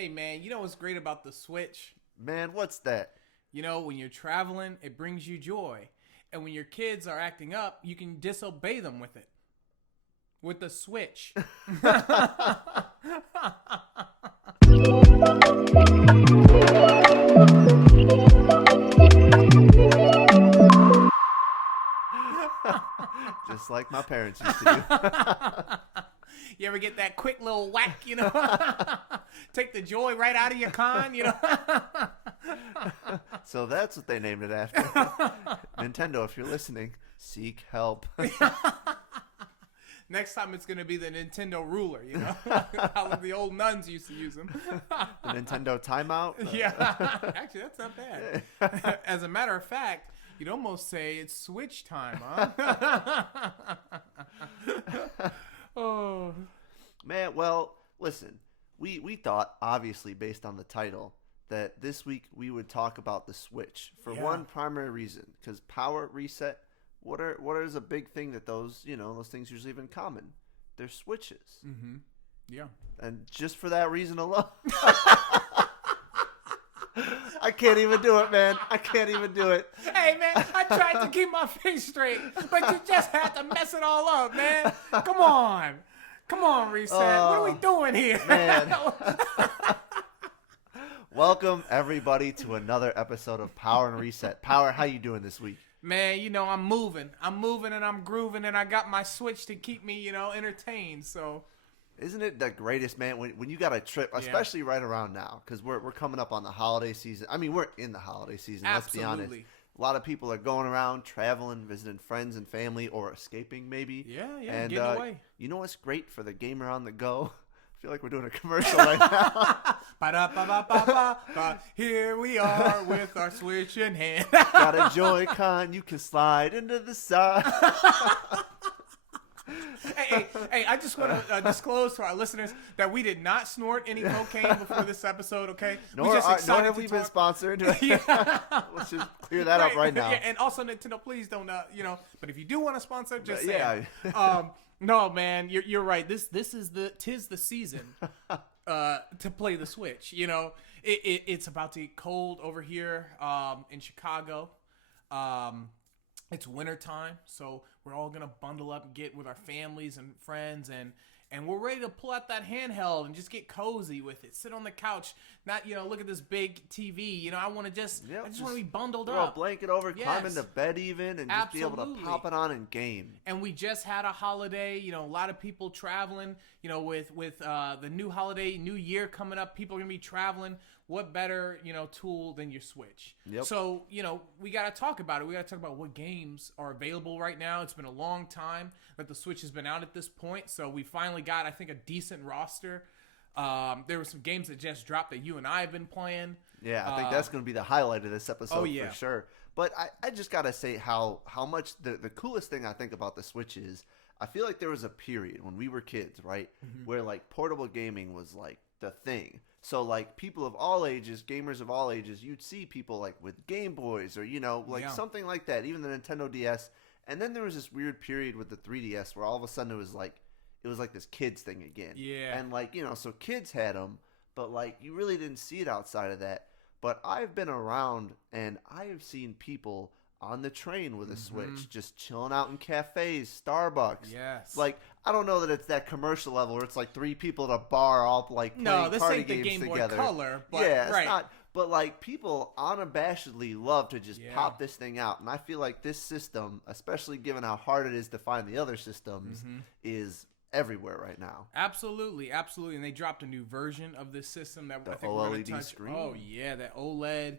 Hey, man, you know what's great about the Switch? Man, what's that? You know, when you're traveling, it brings you joy. And when your kids are acting up, you can disobey them with it. With the Switch. Just like my parents used to do. You ever get that quick little whack, you know? Take the joy right out of your con, you know? So that's what they named it after. Nintendo, if you're listening, seek help. Next time it's going to be the Nintendo ruler, you know? How the old nuns used to use them. The Nintendo timeout? Yeah. Actually, that's not bad. As a matter of fact, you'd almost say it's Switch time, huh? Oh. Man, well, listen. We thought, obviously, based on the title, that this week we would talk about the Switch for one primary reason. Because power reset, what is a big thing that those things usually have in common? They're Switches. Mm-hmm. Yeah. And just for that reason alone. I can't even do it, man. I can't even do it. Hey, man, I tried to keep my face straight, but you just had to mess it all up, man. Come on. Come on, Reset. What are we doing here? Man. Welcome, everybody, to another episode of Power and Reset. Power, how you doing this week? Man, you know, I'm moving and I'm grooving, and I got my Switch to keep me, entertained, so... Isn't it the greatest, man, when you got a trip, especially right around now, because we're coming up on the holiday season. I mean, we're in the holiday season, Absolutely. Let's be honest. A lot of people are going around, traveling, visiting friends and family, or escaping maybe. Yeah, and, getting away. You know what's great for the gamer on the go? I feel like we're doing a commercial right now. Ba-da-ba-ba-ba-ba. Here we are with our Switch in hand. Got a Joy-Con, you can slide into the side. Hey, I just want to disclose to our listeners that we did not snort any cocaine before this episode, okay? Nor have we been sponsored. Yeah. Let's just clear that up right now. Yeah, and also, Nintendo, please don't, but if you do want to sponsor, just say yeah. No, man, you're right. Tis the season to play the Switch. You know, it's about to get cold over here in Chicago. It's wintertime, so we're all going to bundle up and get with our families and friends, and we're ready to pull out that handheld and just get cozy with it. Sit on the couch, not, look at this big TV. I want to I just want to be bundled throw up. a blanket over, Yes. climb into bed even, and just be able to pop it on and game. And we just had a holiday, a lot of people traveling, with the new holiday, new year coming up, people are going to be traveling. What better, tool than your Switch? Yep. So, we got to talk about it. We got to talk about what games are available right now. It's been a long time that the Switch has been out at this point. So we finally got, I think, a decent roster. There were some games that just dropped that you and I have been playing. Yeah, I think that's going to be the highlight of this episode for sure. But I just got to say how much the coolest thing I think about the Switch is, I feel like there was a period when we were kids, right, where like portable gaming was like the thing. So, like, people of all ages, gamers of all ages, you'd see people, like, with Game Boys or, something like that, even the Nintendo DS. And then there was this weird period with the 3DS where all of a sudden it was like this kids thing again. Yeah. And, like, so kids had them, but, like, you really didn't see it outside of that. But I've been around, and I have seen people on the train with a Switch, just chilling out in cafes, Starbucks. Yes. Like, I don't know that it's that commercial level where it's like three people at a bar all like playing party games Game together. Boy Color, but yeah, right. It's not. But like people unabashedly love to just pop this thing out, and I feel like this system, especially given how hard it is to find the other systems, is everywhere right now. Absolutely, and they dropped a new version of this system that I think OLED we're going to touch. screen. Oh yeah, that OLED.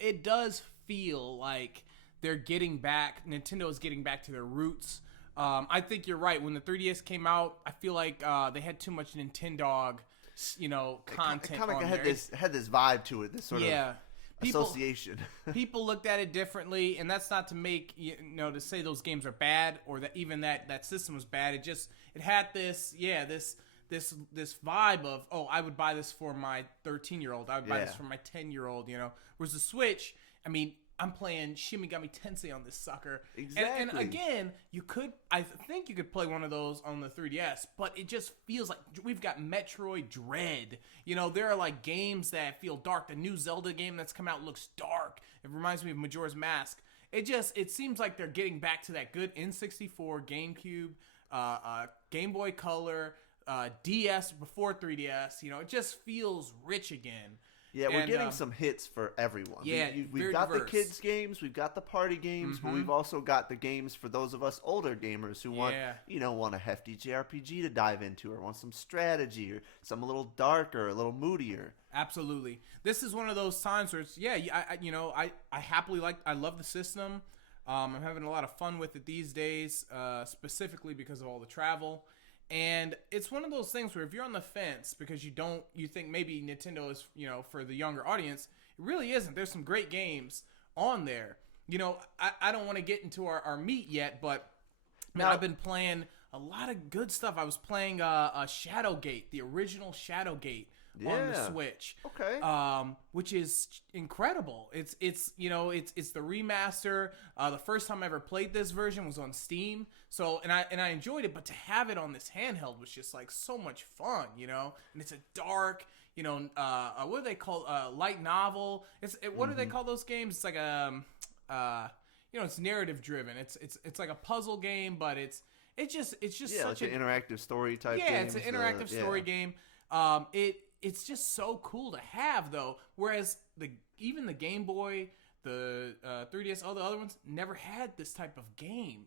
It does feel like they're getting back. Nintendo is getting back to their roots. I think you're right. When the 3DS came out, I feel like they had too much Nintendog, content. It kind of had this vibe to it. This sort of association. People looked at it differently, and that's not to make to say those games are bad or that even that system was bad. It had this vibe of, oh, I would buy this for my 13-year-old. I would buy this for my 10-year-old. Whereas the Switch, I mean, I'm playing Shin Megami Tensei on this sucker. Exactly. And again, I think you could play one of those on the 3DS, but it just feels like we've got Metroid Dread. There are like games that feel dark. The new Zelda game that's come out looks dark. It reminds me of Majora's Mask. It seems like they're getting back to that good N64, GameCube, Game Boy Color, DS before 3DS. It just feels rich again. Yeah, we're getting some hits for everyone. Yeah, we've got diverse. the kids games, we've got the party games, but we've also got the games for those of us older gamers who want a hefty JRPG to dive into, or want some strategy, or some a little darker, a little moodier. Absolutely. This is one of those times where it's, I love the system. I'm having a lot of fun with it these days, specifically because of all the travel. And it's one of those things where if you're on the fence because you think maybe Nintendo is, for the younger audience, it really isn't. There's some great games on there. I don't want to get into our meat yet, but man, I've been playing a lot of good stuff. I was playing Shadowgate, the original Shadowgate on the Switch. Okay. Which is incredible. It's the remaster. The first time I ever played this version was on Steam. So and I enjoyed it, but to have it on this handheld was just like so much fun, And it's a dark, what do they call light novel? What do they call those games? It's like it's narrative driven. It's like a puzzle game, but it's just such like an interactive story type game. Yeah, it's an interactive story game. It's just so cool to have, though. Whereas even the Game Boy, the 3DS, all the other ones never had this type of game,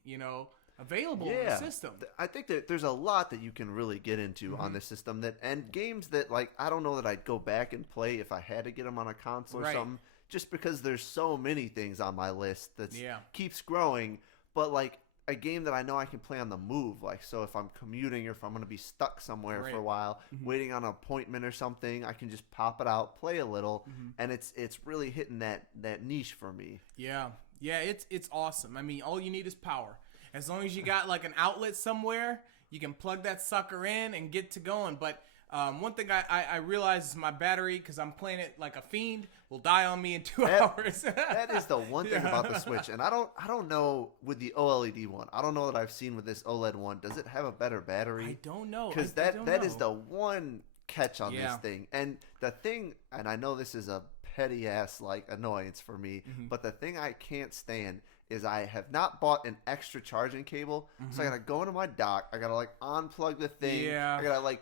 available in the system. I think that there's a lot that you can really get into on this system, and games that like I don't know that I'd go back and play if I had to get them on a console or something. Just because there's so many things on my list that keeps growing, but like a game that I know I can play on the move, like so if I'm commuting or if I'm going to be stuck somewhere for a while, waiting on an appointment or something, I can just pop it out, play a little, and it's really hitting that niche for me. Yeah, it's awesome. I mean, all you need is power. As long as you got like an outlet somewhere, you can plug that sucker in and get to going. But one thing I realize is my battery, because I'm playing it like a fiend, will die on me in 2 hours. That is the one thing about the Switch, and I don't know with the OLED one. I don't know that I've seen with this OLED one. Does it have a better battery? I don't know. Because that is the one catch on this thing. And the thing, and I know this is a petty ass like annoyance for me, but the thing I can't stand is I have not bought an extra charging cable, so I gotta go into my dock. I gotta like unplug the thing. Yeah. I gotta like.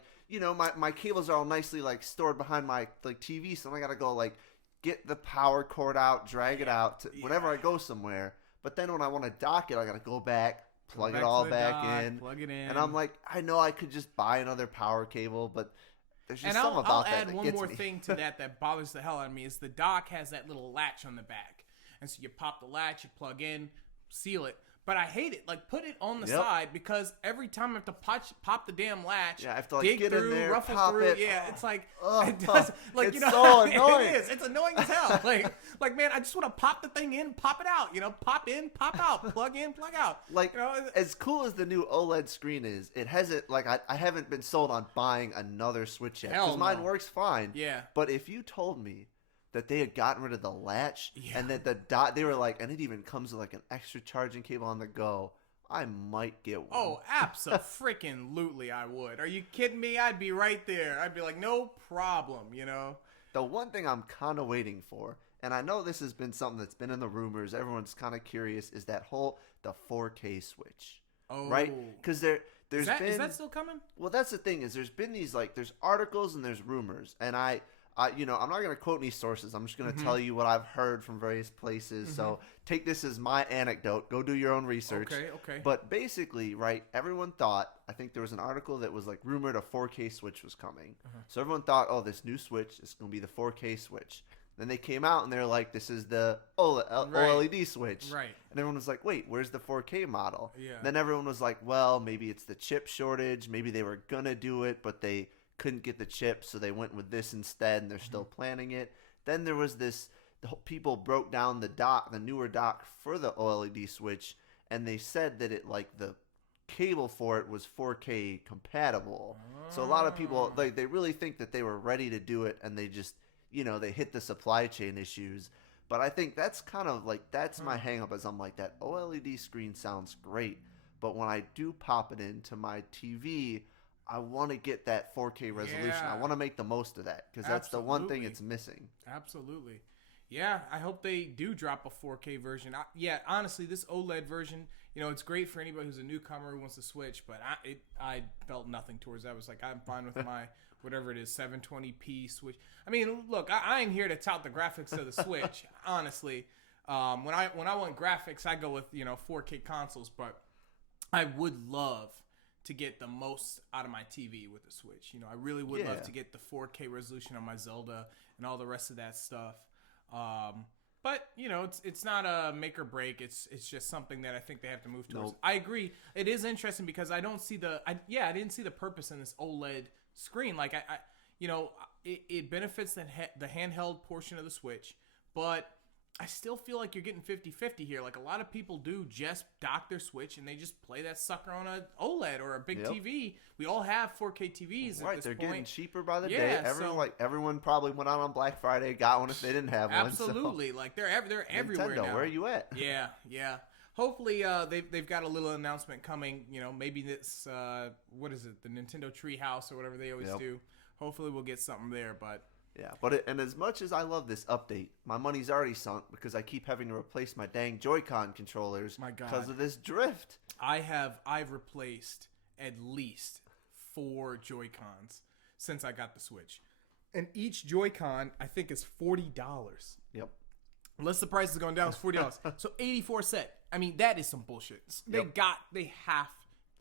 My cables are all nicely like stored behind my like TV, so I gotta go like get the power cord out, drag it out to whenever I go somewhere. But then when I want to dock it, I gotta go back, plug it all back in, plug it in, and I'm like, I know I could just buy another power cable, but there's just something about that. I'll add one more me. thing to that bothers the hell out of me is the dock has that little latch on the back, and so you pop the latch, you plug in, seal it. But I hate it. Like, put it on the side, because every time I have to pop the damn latch, I have to like dig get through, in there, ruffle pop through. it. Yeah, it's like it does. Like it's so annoying. It is. It's annoying as hell. Like man, I just want to pop the thing in, pop it out. Pop in, pop out, plug in, plug out. Like as cool as the new OLED screen is, it hasn't like I haven't been sold on buying another Switch yet because mine works fine. Yeah. But if you told me that they had gotten rid of the latch and that they were like, and it even comes with like an extra charging cable on the go, I might get one. Oh, abso-freaking-lutely I would. Are you kidding me? I'd be right there. I'd be like, no problem, The one thing I'm kind of waiting for, and I know this has been something that's been in the rumors, everyone's kind of curious, is the 4K Switch. Oh. Right? Because is that still coming? Well, that's the thing, is there's been these, like, there's articles and there's rumors, and I'm not going to quote any sources. I'm just going to tell you what I've heard from various places. So take this as my anecdote. Go do your own research. Okay. But basically, right, everyone thought, I think there was an article that was like rumored a 4K Switch was coming. So everyone thought, oh, this new Switch is going to be the 4K Switch. Then they came out and they're like, this is the OLED Switch. Right. And everyone was like, wait, where's the 4K model? Yeah. Then everyone was like, well, maybe it's the chip shortage. Maybe they were going to do it, but they couldn't get the chip, so they went with this instead, and they're still planning it. Then there was people broke down the newer dock for the OLED Switch, and they said that it like the cable for it was 4K compatible. So a lot of people they really think that they were ready to do it, and they just they hit the supply chain issues. But I think that's kind of like, that's my hang up, is I'm like, that OLED screen sounds great, but when I do pop it into my TV, I want to get that 4K resolution. Yeah. I want to make the most of that, because that's the one thing it's missing. Absolutely. Yeah, I hope they do drop a 4K version. Honestly, this OLED version, it's great for anybody who's a newcomer who wants to switch, but I felt nothing towards that. I was like, I'm fine with my, whatever it is, 720p Switch. I mean, look, I ain't here to tout the graphics of the Switch, honestly. When I want graphics, I go with, 4K consoles, but I would love to get the most out of my TV with the Switch. I really would love to get the 4K resolution on my Zelda and all the rest of that stuff. But it's not a make or break. It's just something that I think they have to move towards. Nope. I agree. It is interesting because I don't see I didn't see the purpose in this OLED screen. Like it benefits the handheld portion of the Switch, but I still feel like you're getting 50-50 here. Like, a lot of people do just dock their Switch and they just play that sucker on a OLED or a big TV. We all have 4K TVs at this they're point. Getting cheaper by the day. Everyone probably went out on Black Friday, got one if they didn't have one. Absolutely. Like, they're everywhere Nintendo, now. where are you at? Yeah. Hopefully, they've got a little announcement coming. Maybe this, what is it, the Nintendo Treehouse or whatever they always do. Hopefully we'll get something there, but... Yeah, and as much as I love this update, my money's already sunk because I keep having to replace my dang Joy-Con controllers because of this drift. I've replaced at least 4 Joy-Cons since I got the Switch. And each Joy-Con, I think, is $40. Yep. Unless the price is going down, it's $40. So 84 set. I mean, that is some bullshit. They have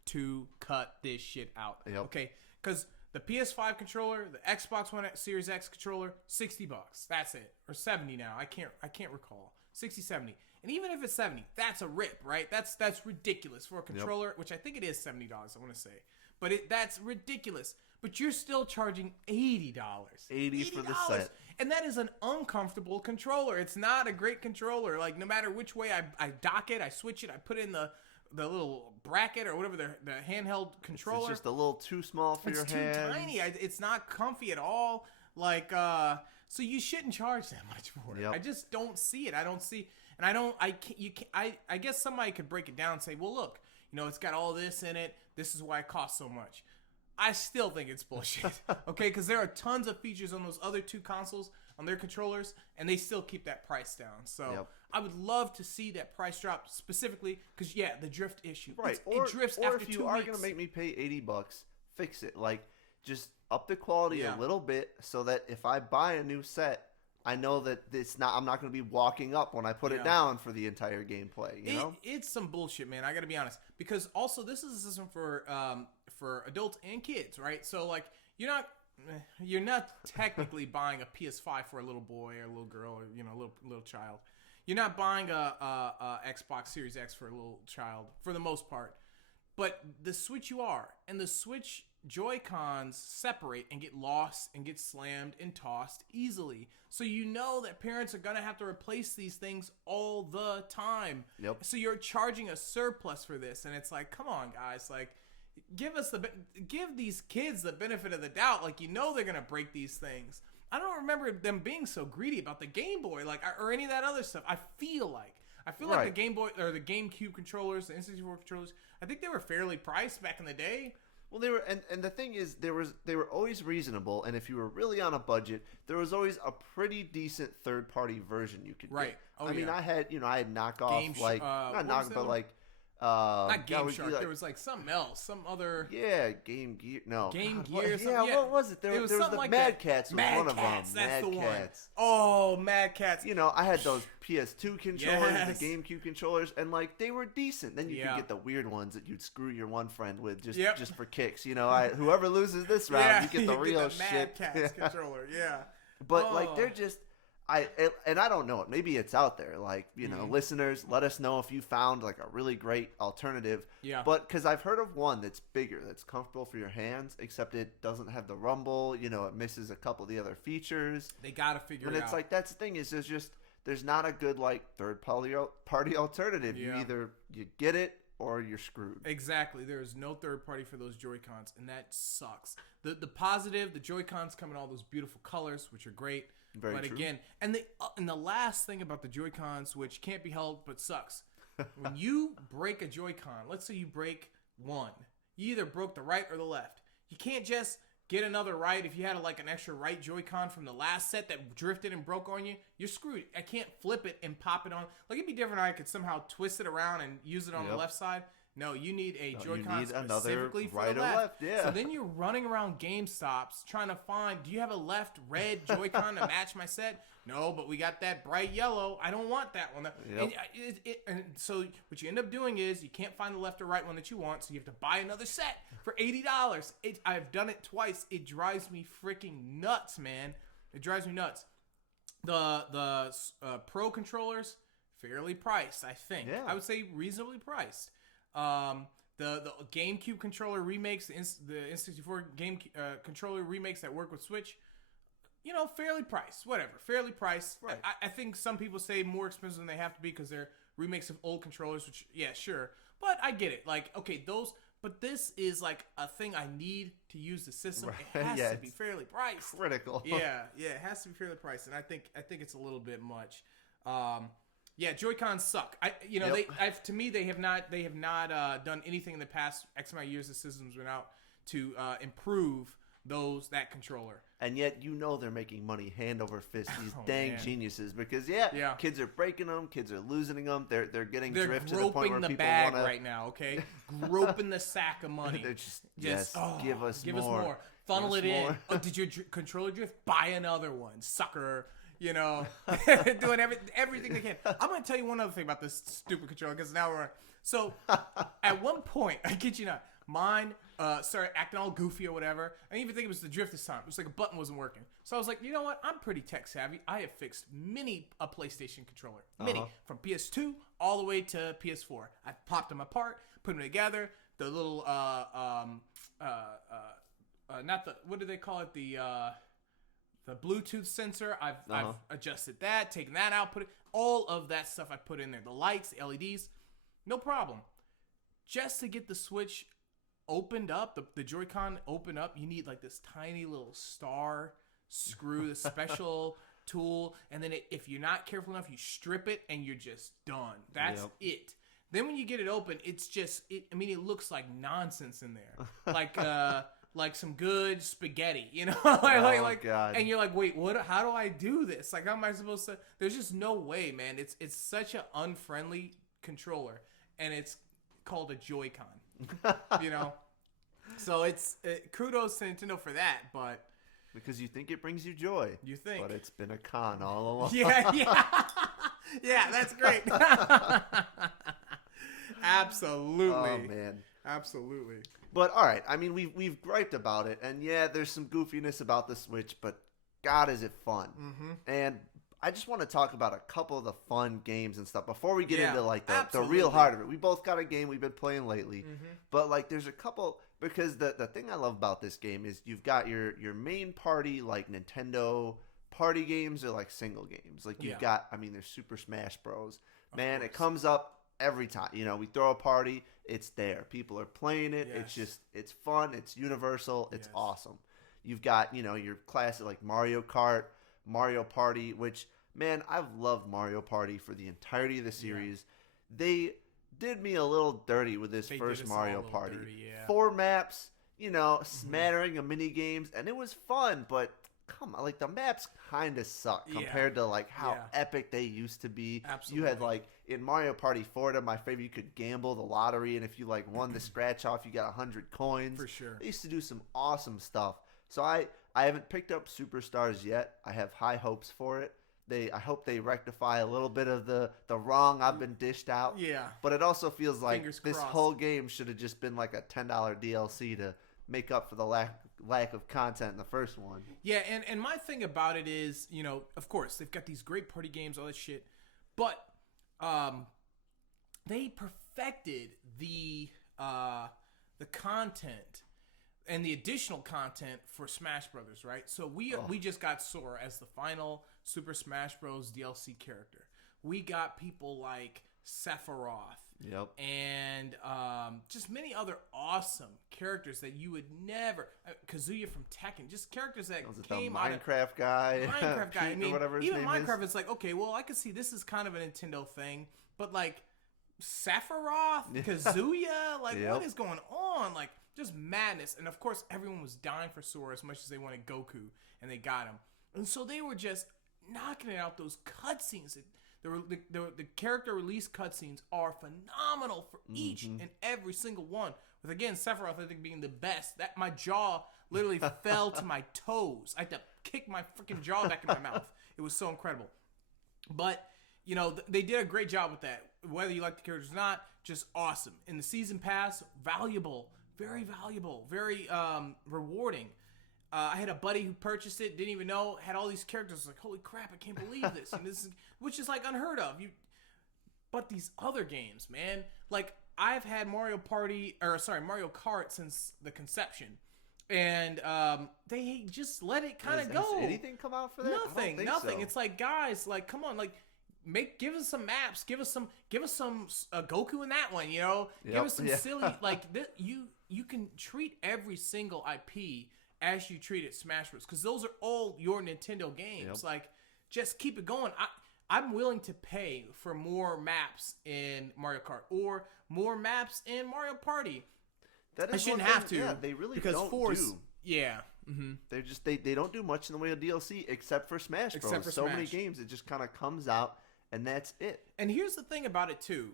to cut this shit out. Yep. Okay? Because the PS5 controller, the Xbox One Series X controller, $60. That's it. Or 70 now. I can't recall. 60, 70. And even if it's 70, that's a rip, right? That's ridiculous for a controller, which I think it is $70, I want to say. But that's ridiculous. But you're still charging $80. $80 for the set. And that is an uncomfortable controller. It's not a great controller. Like, no matter which way I dock it, I switch it, I put in the little bracket or whatever, the handheld controller. It's just a little too small for your hands. It's too tiny. It's not comfy at all. Like, so you shouldn't charge that much for it. Yep. I just don't see it. I don't see, and I guess somebody could break it down and say, well, look, it's got all this in it. This is why it costs so much. I still think it's bullshit. Okay, because there are tons of features on those other 2 consoles on their controllers, and they still keep that price down. So I would love to see that price drop specifically because the drift issue. Right, it drifts or after if 2 you weeks. are going to make me pay $80, fix it. Like, just up the quality a little bit so that if I buy a new set, I know that I'm not going to be walking up when I put it down for the entire gameplay. It's some bullshit, man. I got to be honest, because also this is a system for adults and kids, right? So like you're not technically buying a PS5 for a little boy or a little girl or a little child. You're not buying a Xbox Series X for a little child for the most part. But the Switch you are, and the Switch Joy-Cons separate and get lost and get slammed and tossed easily. So that parents are going to have to replace these things all the time. Yep. So you're charging a surplus for this, and it's like, come on, guys, like give these kids the benefit of the doubt. Like, they're going to break these things. I don't remember them being so greedy about the Game Boy, like, or any of that other stuff. I feel like the Game Boy or the GameCube controllers, the N64 controllers, I think they were fairly priced back in the day. Well, they were, and the thing is, they were always reasonable, and if you were really on a budget, there was always a pretty decent third-party version you could get. Oh, I mean, I had knockoff, not knockoff, but like. Not Game Shark. There was like something else, some other. Yeah, Game Gear. No, Game Gear. What was it? There was the like Mad Cats. Was Mad one of Cats, them. That's Mad the Cats. One. Oh, Mad Cats. I had those PS2 controllers, the GameCube controllers, and like they were decent. Then you could get the weird ones that you'd screw your one friend with just for kicks. Whoever loses this round, you get the real shit. Mad Cats controller. Yeah. But like they're just. I don't know it. Maybe it's out there. Like, listeners, let us know if you found like a really great alternative. Yeah. But because I've heard of one that's bigger, that's comfortable for your hands, except it doesn't have the rumble. It misses a couple of the other features. They gotta figure it out. And it's like that's the thing is there's not a good like third party alternative. You either you get it or you're screwed. Exactly. There is no third party for those Joy-Cons, and that sucks. The positive, the Joy-Cons come in all those beautiful colors, which are great. Very but true. Again, and the last thing about the Joy-Cons, which can't be held but sucks, when you break a Joy-Con, let's say you break one, you either broke the right or the left. You can't just get another right. If you had like an extra right Joy-Con from the last set that drifted and broke on you, you're screwed. I can't flip it and pop it on. Like, it'd be different if I could somehow twist it around and use it on the left side. No, you need a Joy-Con specifically for the left. Yeah. So then you're running around GameStops trying to find, do you have a left red Joy-Con to match my set? No, but we got that bright yellow. I don't want that one. Yep. And so what you end up doing is you can't find the left or right one that you want, so you have to buy another set for $80. I've done it twice. It drives me freaking nuts, man. It drives me nuts. The Pro controllers, fairly priced, I think. Yeah. I would say reasonably priced. The GameCube controller remakes, the N64 game controller remakes that work with Switch, fairly priced. Whatever, fairly priced. Right. I think some people say more expensive than they have to be because they're remakes of old controllers, which, yeah, sure. But I get it. Like, okay, but this is like a thing I need to use the system. Right. It has to be fairly priced. Critical. Yeah, it has to be fairly priced, and I think it's a little bit much. Yeah, Joy-Cons suck. To me, they have not done anything in the past X amount of years the system's been out to improve that controller. And yet, they're making money hand over fist. These geniuses, because kids are breaking them, kids are losing them. They're getting drift to the point where people want bag right now. Okay, groping the sack of money. They're just give us more. Funnel it in. More. Oh, did your controller drift? Buy another one, sucker. Doing everything they can. I'm going to tell you one other thing about this stupid controller, because now so at one point, I kid you not, mine started acting all goofy or whatever. I didn't even think it was the drift this time. It was like a button wasn't working. So I was like, you know what? I'm pretty tech savvy. I have fixed a PlayStation controller. Many. From PS2 all the way to PS4. I popped them apart, put them together. The little, what do they call it? The Bluetooth sensor, I've adjusted that, taken that out, all of that stuff I put in there. The lights, the LEDs, no problem. Just to get the Switch opened up, the Joy-Con opened up, you need like this tiny little star screw, the special tool, and then if you're not careful enough, you strip it and you're just done. That's it. Then when you get it open, it's just, it looks like nonsense in there. Like some good spaghetti, God. And you're like, wait, what? How do I do this? Like, how am I supposed to? There's just no way, man. It's such an unfriendly controller, and it's called a Joy-Con, So kudos to Nintendo for that, but because you think it brings you joy, but it's been a con all along. Yeah, that's great. Absolutely. Oh man, absolutely. But all right, we've griped about it, and there's some goofiness about the Switch, but God, is it fun? Mm-hmm. And I just want to talk about a couple of the fun games and stuff before we get into like the real heart of it. We both got a game we've been playing lately, but like there's a couple, because the thing I love about this game is you've got your main party, like Nintendo party games, or like single games. Like you've got, there's Super Smash Bros. Man, it comes up every time. We throw a party, it's there. People are playing it. Yes. It's fun. It's universal. It's awesome. You've got, your classic like Mario Kart, Mario Party, which, man, I've loved Mario Party for the entirety of the series. Yeah. They did me a little dirty with this first Mario Party. Dirty, 4 maps, smattering of mini games, and it was fun, but come on, like the maps kind of suck compared to like how epic they used to be. Absolutely. You had like in Mario Party 4, my favorite, you could gamble the lottery, and if you like won the scratch off, you got 100 coins. For sure. They used to do some awesome stuff. So I haven't picked up Superstars yet. I have high hopes for it. I hope they rectify a little bit of the wrong I've been dished out. Yeah. But it also feels like this whole game should have just been like a $10 DLC to make up for the lack of content in the first one. Yeah, and my thing about it is, of course, they've got these great party games, all that shit, but they perfected the content and the additional content for Smash Brothers, right? So we just got Sora as the final Super Smash Bros. DLC character. We got people like Sephiroth Yep. And just many other awesome characters that you would never. Kazuya from Tekken, just characters that came the Minecraft guy. Minecraft guy. I mean, whatever his even name Minecraft, is. it's like, okay, well, I could see this is kind of a Nintendo thing, but like Sephiroth, Kazuya, like what is going on? Like just madness. And of course, everyone was dying for Sora as much as they wanted Goku, and they got him. And so they were just knocking it out. Those cutscenes. The character release cutscenes are phenomenal for each and every single one. With again Sephiroth, I think being the best. That my jaw literally fell to my toes. I had to kick my freaking jaw back in my mouth. It was so incredible. But you know they did a great job with that. Whether you like the characters or not, just awesome. And the season pass, valuable, very rewarding. I had a buddy who purchased it, didn't even know, had all these characters. Like, holy crap, I can't believe this. And this is, which is like unheard of. But these other games, man, like I've had Mario Kart since the conception, and they just let it kind of go. Has anything come out for that? Nothing. So. It's like, guys, like, come on, like. Give us some maps. Give us some Goku in that one. You know, give us some silly like this. You can treat every single IP as you treated Smash Bros. Because those are all your Nintendo games. Like, just keep it going. I'm willing to pay for more maps in Mario Kart or more maps in Mario Party. I shouldn't have to. Yeah, they really because don't do. Yeah. Mm-hmm. They're just they don't do much in the way of DLC except for Smash Bros. So many games, it just kind of comes out and that's it. And here's the thing about it too.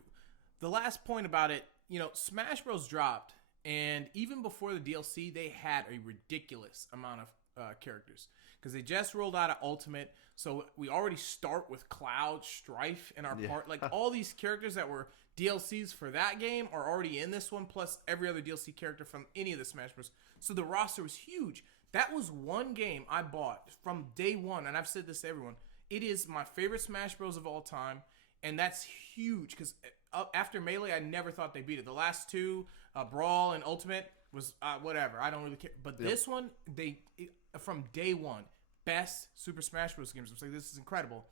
The last point about it, you know, Smash Bros. Dropped. And even before the DLC, they had a ridiculous amount of characters. Because they just rolled out an Ultimate. So we already start with Cloud, Strife in our part. Like all these characters that were DLCs for that game are already in this one. Plus every other DLC character from any of the Smash Bros. So the roster was huge. That was one game I bought from day one. And I've said this to everyone. It is my favorite Smash Bros. Of all time. And that's huge. Because after Melee, I never thought they beat it. The last two, Brawl and Ultimate, was whatever. I don't really care. But this one, from day one, best Super Smash Bros. Games. I was like, this is incredible.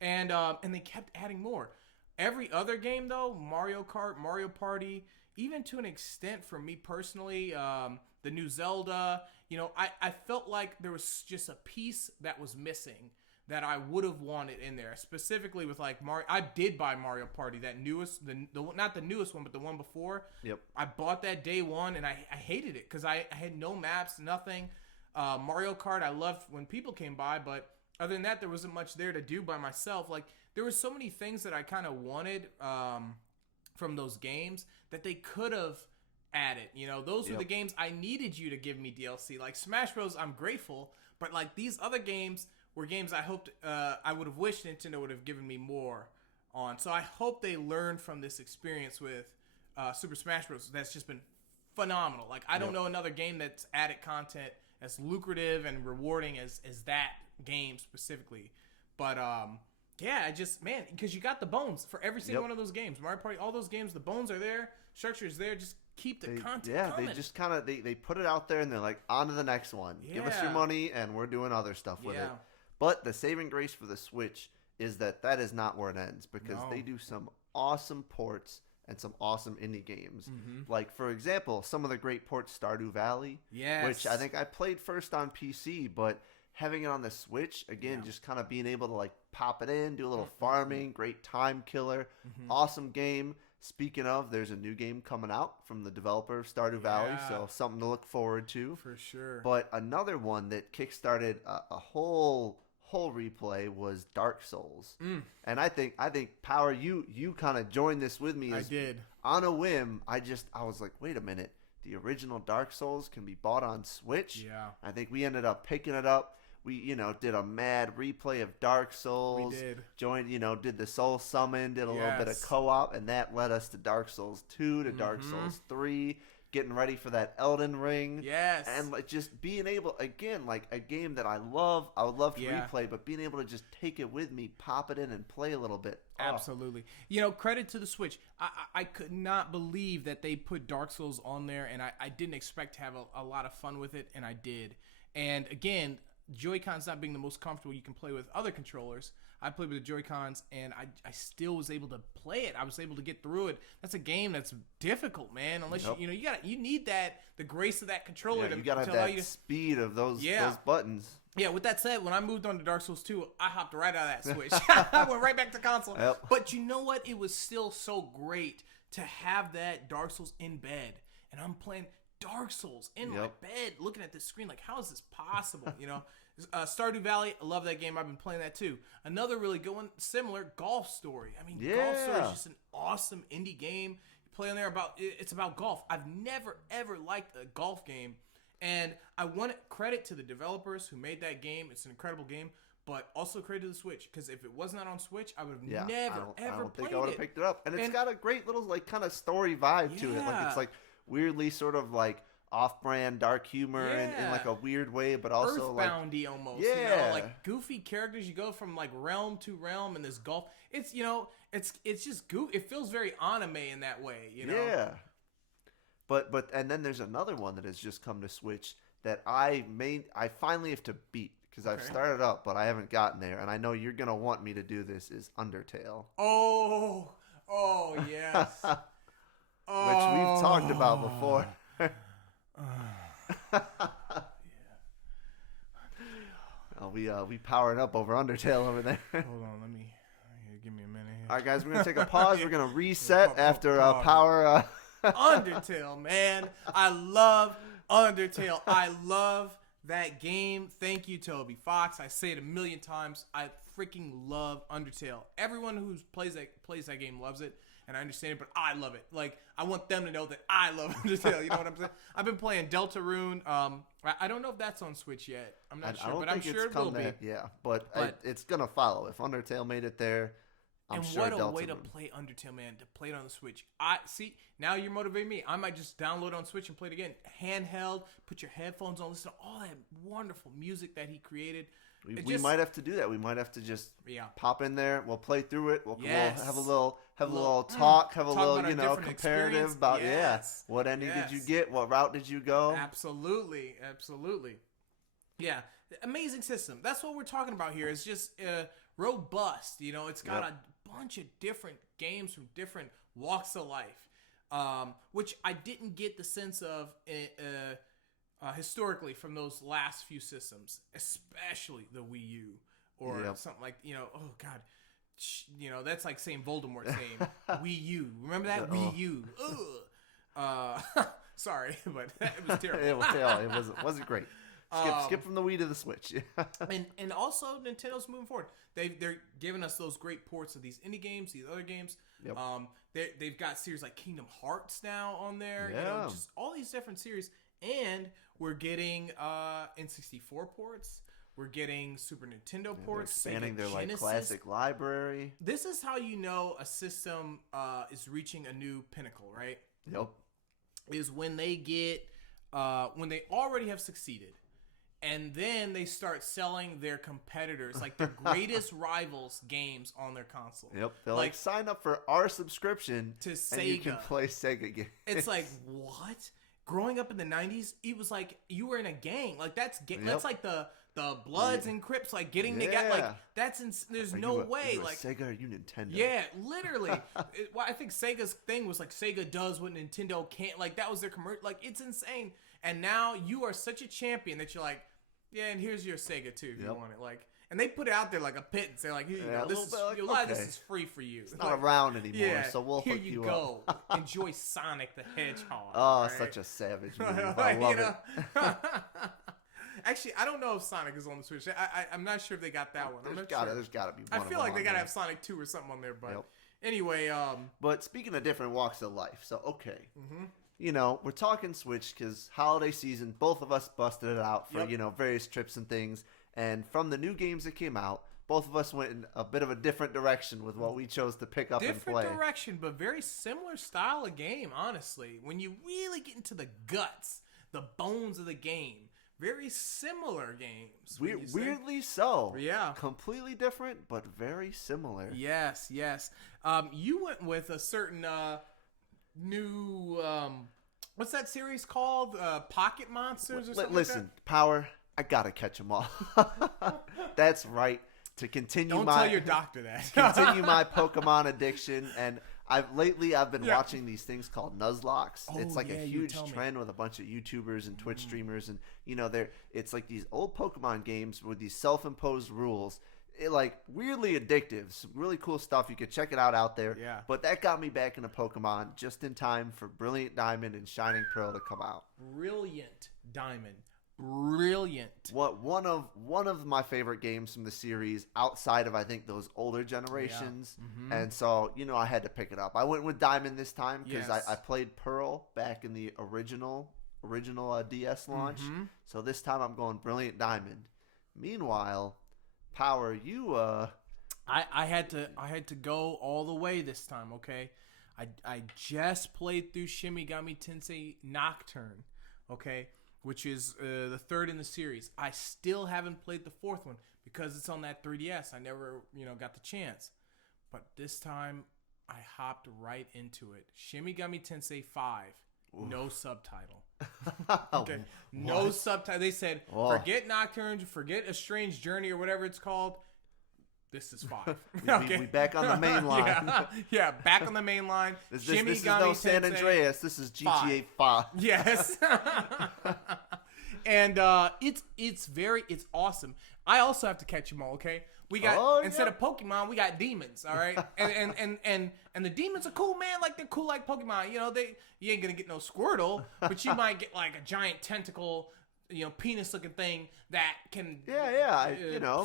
And they kept adding more. Every other game, though, Mario Kart, Mario Party, even to an extent for me personally, the new Zelda, you know, I felt like there was just a piece that was missing that I would have wanted in there, specifically with like Mario. I did buy Mario Party, that newest, the not the newest one, but the one before. Yep. I bought that day one, and I hated it because I had no maps, nothing. Mario Kart, I loved when people came by, but other than that, there wasn't much there to do by myself. Like there were so many things that I kind of wanted from those games that they could have added. You know, those were the games I needed you to give me DLC. Like Smash Bros, I'm grateful, but like these other games were games I hoped I would have wished Nintendo would have given me more on. So I hope they learned from this experience with Super Smash Bros. That's just been phenomenal. Like I don't know another game that's added content as lucrative and rewarding as that game specifically. But yeah, I just because you got the bones for every single one of those games. Mario Party, all those games, the bones are there, structure is there. Just keep the content coming. They just kind of they put it out there and they're like, on to the next one. Give us your money and we're doing other stuff with it. But the saving grace for the Switch is that is not where it ends because they do some awesome ports and some awesome indie games. Mm-hmm. Like, for example, some of the great ports, Stardew Valley, which I think I played first on PC, but having it on the Switch, again, just kind of being able to, like, pop it in, do a little farming, great time killer, awesome game. Speaking of, there's a new game coming out from the developer of Stardew Valley, so something to look forward to. For sure. But another one that kickstarted a whole replay was Dark Souls. And I think Power, you kind of joined this with me. I did. On a whim, I was like, wait a minute, the original Dark Souls can be bought on Switch? Yeah. I think we ended up picking it up. We, did a mad replay of Dark Souls. We did. Joined, did the Soul Summon, did a little bit of co-op, and that led us to Dark Souls 2, to Dark Souls 3, getting ready for that Elden Ring. Yes. And like just being able, again, like a game that I would love to replay, but being able to just take it with me, pop it in and play a little bit. Absolutely. Credit to the Switch. I could not believe that they put Dark Souls on there, and I didn't expect to have a lot of fun with it, and I did. And again, Joy-Cons not being the most comfortable you can play with other controllers, I played with the Joy-Cons, and I still was able to play it. I was able to get through it. That's a game that's difficult, man. Unless you need the grace of that controller to you gotta have allow that you to speed of those buttons. Yeah, with that said, when I moved on to Dark Souls 2, I hopped right out of that Switch. I went right back to console. Yep. But you know what? It was still so great to have that Dark Souls in bed. And I'm playing Dark Souls in my bed, looking at this screen like, how is this possible? Stardew Valley, I love that game. I've been playing that too. Another really good one, similar, Golf Story. I mean, Golf Story is just an awesome indie game. You play on there it's about golf. I've never, ever liked a golf game. And I want credit to the developers who made that game. It's an incredible game. But also credit to the Switch, because if it was not on Switch, I would have never, ever played it. I don't think I would have picked it up. And it's got a great little, like, kind of story vibe to it. Like, it's, like, weirdly sort of, like, off-brand dark humor in like a weird way, but also Earthboundy almost. Yeah. Like goofy characters. You go from like realm to realm in this golf. It's it's just goofy. It feels very anime in that way. Yeah. But and then there's another one that has just come to Switch that I finally have to beat because I've started up, but I haven't gotten there, and I know you're gonna want me to do this. Is Undertale? Oh yes. Which we've talked about before. We powered up over Undertale over there. Hold on, give me a minute here. All right, guys, we're gonna take a pause. We're gonna reset after power. Undertale, man, I love Undertale. I love that game. Thank you, Toby Fox. I say it a million times. I freaking love Undertale. Everyone who plays that game loves it. And I understand it, but I love it. Like, I want them to know that I love Undertale. You know what I'm saying? I've been playing Deltarune. I don't know if that's on Switch yet. I'm not sure, but I'm sure it will be. Yeah, but it's going to follow. If Undertale made it there, I'm sure Deltarune. And what a way to play Undertale, man, to play it on the Switch. See, now you're motivating me. I might just download it on Switch and play it again. Handheld, put your headphones on, listen to all that wonderful music that he created. We might have to do that. We might have to just pop in there. We'll play through it. We'll have a little talk. Have a little comparative about what ending did you get? What route did you go? Absolutely. Yeah, amazing system. That's what we're talking about here. It's just robust. It's got a bunch of different games from different walks of life, which I didn't get the sense of. Historically from those last few systems, especially the Wii U or something like, oh God, that's like saying Voldemort's name. Wii U. Remember that? Wii U. Sorry, but it was terrible. It wasn't great. Skip from the Wii to the Switch. and also Nintendo's moving forward. They're giving us those great ports of these indie games, these other games. Yep. They've got series like Kingdom Hearts now on there. Yeah. Just all these different series. And we're getting N64 ports. We're getting Super Nintendo ports. They're expanding their Genesis. classic library. This is how you know a system is reaching a new pinnacle, right? Yep. Is when they get when they already have succeeded, and then they start selling their competitors, like their greatest rivals, games on their console. Yep. They're like sign up for our subscription to Sega, and you can play Sega games. It's like, what? Growing up in the 90s, it was like you were in a gang. Like that's like the Bloods and Crips, like getting together. Like that's there's no way. Are you like Sega, or are you Nintendo? Yeah, literally. I think Sega's thing was like Sega does what Nintendo can't. Like that was their commercial. Like it's insane. And now you are such a champion that you're like, yeah, and here's your Sega too if you want it. Like. And they put it out there like a pit and say like, this is free for you. It's not around anymore, so we'll hook you go. up. Enjoy Sonic the Hedgehog. Oh, right? Such a savage move. I love it. Actually, I don't know if Sonic is on the Switch. I'm not sure if they got that one. There's got to be one. I feel like they got to have Sonic 2 or something on there. But anyway. But speaking of different walks of life, so we're talking Switch because holiday season, both of us busted it out for, various trips and things. And from the new games that came out, both of us went in a bit of a different direction with what we chose to pick up and play. Different direction, but very similar style of game, honestly. When you really get into the guts, the bones of the game, very similar games. Weirdly so. Yeah. Completely different, but very similar. Yes. You went with a certain new... what's that series called? Pocket Monsters or something Listen, like that? Power... I gotta catch them all. That's right. To continue Don't tell your doctor that. Continue my Pokemon addiction, and I've been watching these things called Nuzlocks. It's like a huge trend with a bunch of YouTubers and Twitch streamers, and it's like these old Pokemon games with these self-imposed rules. Like weirdly addictive, some really cool stuff. You could check it out there. Yeah. But that got me back into Pokemon just in time for Brilliant Diamond and Shining Pearl to come out. Brilliant Diamond. Brilliant. One of my favorite games from the series outside of I think those older generations, and so I had to pick it up. I went with Diamond this time because I played Pearl back in the original DS launch. So this time I'm going Brilliant Diamond. Meanwhile, Power, you I had to go all the way this time. Okay, I just played through Shimigami Tensei Nocturne. Okay. Which is the third in the series. I still haven't played the fourth one because it's on that 3DS. I never, got the chance. But this time, I hopped right into it. Shimigami Tensei 5, no subtitle. Okay, no subtitle. They said, forget Nocturne, forget A Strange Journey or whatever it's called. This is 5. Okay. We back on the main line. Yeah, back on the main line. This is no San Andreas. This is GTA 5. Yes. And it's awesome. I also have to catch them all, okay? We got instead of Pokemon, we got demons, all right? And the demons are cool, man. Like they're cool like Pokemon. You ain't gonna get no Squirtle, but you might get like a giant tentacle penis looking thing that can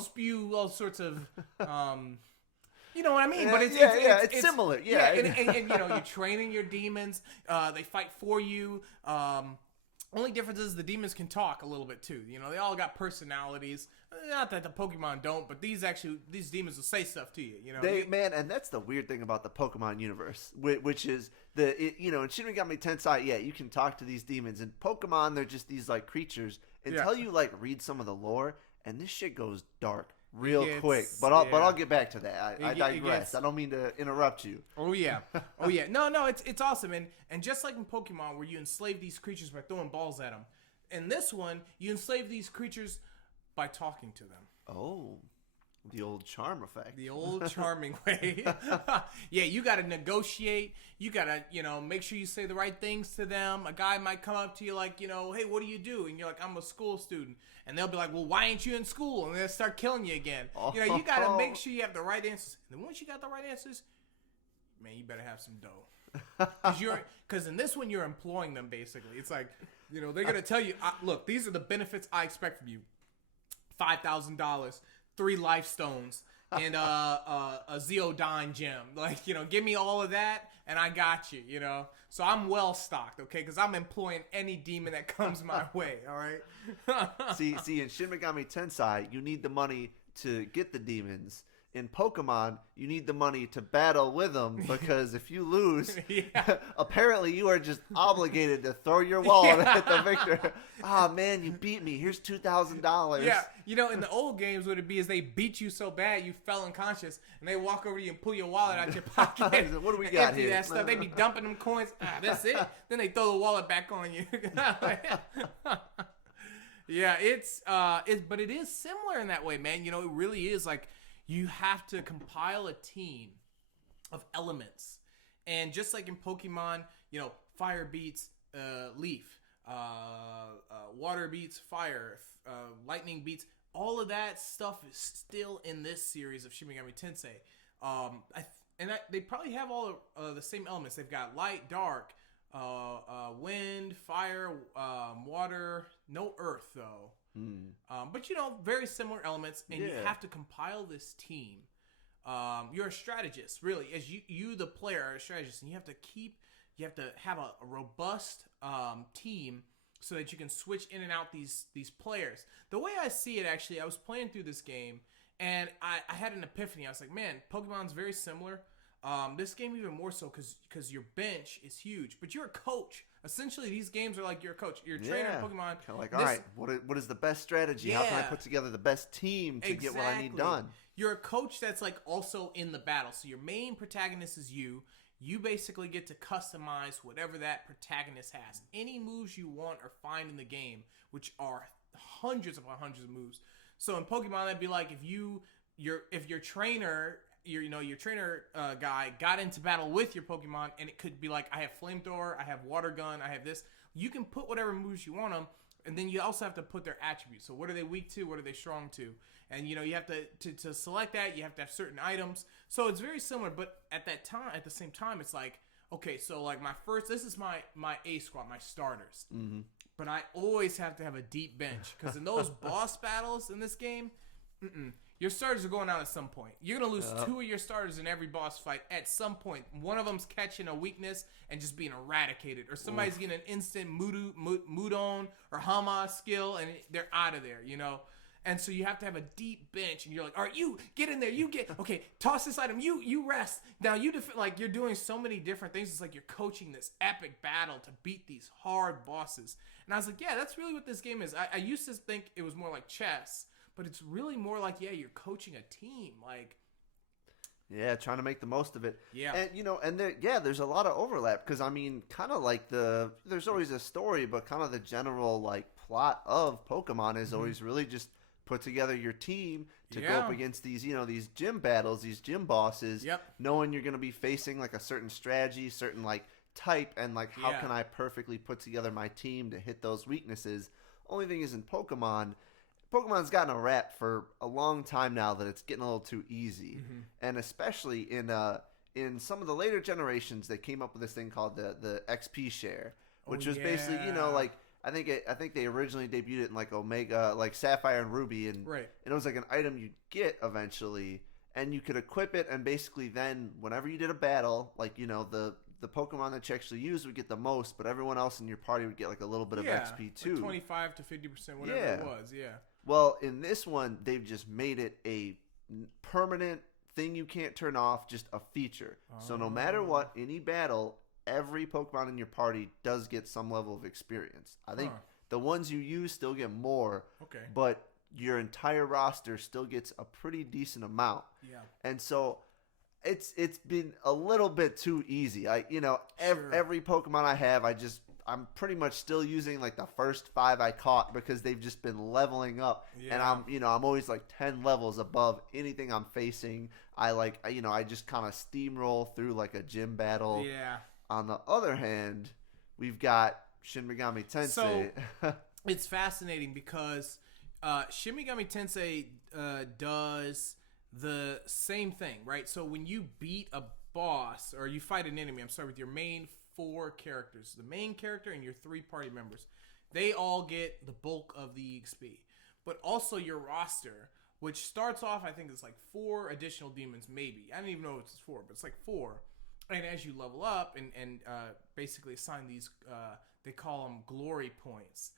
spew all sorts of you know what I mean? But it's similar. Yeah. And you're training your demons. They fight for you. Only difference is the demons can talk a little bit too. They all got personalities. Not that the Pokemon don't, but these demons will say stuff to you. And that's the weird thing about the Pokemon universe, which is in Shinigami Tensei, you can talk to these demons. In Pokemon, they're just these like creatures until you like read some of the lore, and this shit goes dark real quick. But I'll get back to that. I digress. I don't mean to interrupt you. Oh yeah. No, it's awesome. And just like in Pokemon, where you enslave these creatures by throwing balls at them, in this one you enslave these creatures by talking to them. Oh, the old charm effect. The old charming way. Yeah, you got to negotiate. You got to, make sure you say the right things to them. A guy might come up to you like, hey, what do you do? And you're like, I'm a school student. And they'll be like, well, why ain't you in school? And they'll start killing you again. You got to make sure you have the right answers. And then once you got the right answers, man, you better have some dough. Because in this one, you're employing them, basically. It's like, they're going to tell you, look, these are the benefits I expect from you. $5,000, 3 life stones, and a Zeodyne gem. Like, give me all of that, and I got you, So I'm well stocked, okay? Because I'm employing any demon that comes my way, all right? See, in Shin Megami Tensei, you need the money to get the demons. In Pokemon, you need the money to battle with them, because if you lose, apparently you are just obligated to throw your wallet at the victor. Man, you beat me. Here's $2,000. Yeah, in the old games, what it'd be is they beat you so bad you fell unconscious, and they walk over to you and pull your wallet out your pocket. What do we got empty here? That stuff. They be dumping them coins. That's it. Then they throw the wallet back on you. Yeah, but it is similar in that way, man. It really is like. You have to compile a team of elements. And just like in Pokemon, fire beats leaf, water beats fire, lightning beats. All of that stuff is still in this series of Shin Megami Tensei. They probably have all the same elements. They've got light, dark, wind, fire, water, no earth though. But very similar elements, and you have to compile this team. You're a strategist, really, as you the player are a strategist, and you have to have a robust team so that you can switch in and out these players. The way I see it, actually, I was playing through this game, and I had an epiphany. I was like, man, Pokemon's very similar. This game even more so because your bench is huge, but you're a coach. Essentially, these games are like you're a coach. You're a trainer in Pokemon. Kind of like, all right, what is the best strategy? How can I put together the best team to get what I need done? You're a coach that's like also in the battle. So your main protagonist is you. You basically get to customize whatever that protagonist has. Any moves you want or find in the game, which are hundreds upon hundreds of moves. So in Pokemon, that'd be like if your trainer, your trainer guy got into battle with your Pokemon, and it could be like, I have Flamethrower, I have Water Gun, I have this. You can put whatever moves you want them, and then you also have to put their attributes. So what are they weak to? What are they strong to? And you have to select that. You have to have certain items. So it's very similar, but at the same time, it's like, okay, so like this is my A squad, my starters. Mm-hmm. But I always have to have a deep bench because in those boss battles in this game, your starters are going out at some point. You're going to lose 2 of your starters in every boss fight at some point. One of them's catching a weakness and just being eradicated. Or somebody's getting an instant Mudon or Hama skill and they're out of there, And so you have to have a deep bench, and you're like, all right, you get in there, okay, toss this item, you rest. Now you're doing so many different things. It's like you're coaching this epic battle to beat these hard bosses. And I was like, yeah, that's really what this game is. I used to think it was more like chess, but it's really more like, yeah, you're coaching a team, like. Yeah, trying to make the most of it. Yeah. And there's a lot of overlap because, I mean, kind of like there's always a story, but kind of the general, like, plot of Pokemon is always really just put together your team to go up against these, these gym battles, these gym bosses, knowing you're going to be facing like a certain strategy, certain like type, and like how can I perfectly put together my team to hit those weaknesses. Only thing is in Pokemon's gotten a rap for a long time now that it's getting a little too easy. And especially in some of the later generations, they came up with this thing called the XP share, which was basically, like, I think they originally debuted it in like Omega, like Sapphire and Ruby, and it was like an item you'd get eventually, and you could equip it, and basically then whenever you did a battle, like the Pokemon that you actually used would get the most, but everyone else in your party would get like a little bit of XP too, like 25 to 50%, whatever it was. Yeah. Well, in this one, they've just made it a permanent thing you can't turn off, just a feature. So no matter what, any battle, every Pokemon in your party does get some level of experience. I think the ones you use still get more, but your entire roster still gets a pretty decent amount. Yeah. And so it's been a little bit too easy. Every Pokemon I have, I'm pretty much still using like the first 5 I caught because they've just been leveling up, and I'm always like 10 levels above anything I'm facing. I just kind of steamroll through like a gym battle. Yeah. On the other hand, we've got Shin Megami Tensei. So it's fascinating because Shin Megami Tensei does the same thing, right? So when you beat a boss or you fight an enemy, with your main 4 characters, the main character and your 3 party members, they all get the bulk of the XP. But also your roster, which starts off, I think it's like 4 additional demons, maybe. I don't even know if it's 4, but it's like 4. And as you level up and basically assign these, they call them glory points.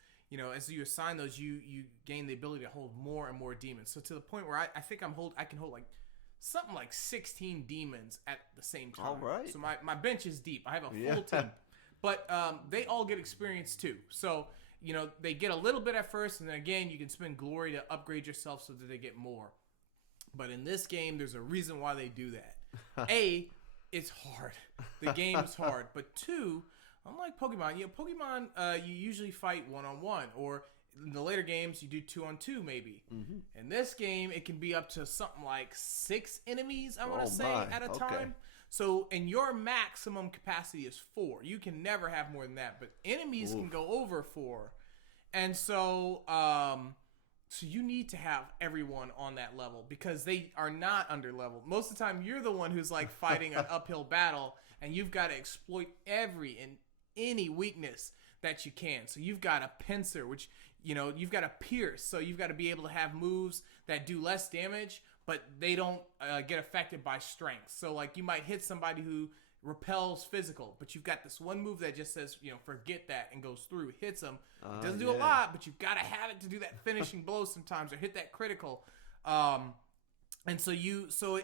As you assign those, you gain the ability to hold more and more demons. So to the point where I think I can hold like something like 16 demons at the same time. All right. So my bench is deep. I have a full team. But they all get experience too. So, they get a little bit at first, and then again, you can spend glory to upgrade yourself so that they get more. But in this game, there's a reason why they do that. A, it's hard. The game is hard. But 2, unlike Pokemon, you usually fight 1-on-1, or in the later games you do 2-on-2 maybe. In this game, it can be up to something like 6 enemies, I want to say, at a time. So, and your maximum capacity is 4. You can never have more than that, but enemies can go over 4. And so, so you need to have everyone on that level because they are not under leveled. Most of the time, you're the one who's like fighting an uphill battle, and you've got to exploit every and any weakness that you can. So you've got a pincer, which, you've got a pierce. So you've got to be able to have moves that do less damage, but they don't get affected by strength. So like you might hit somebody who repels physical, but you've got this one move that just says, forget that, and goes through, hits them. It doesn't do a lot, but you've got to have it to do that finishing blow sometimes, or hit that critical. And so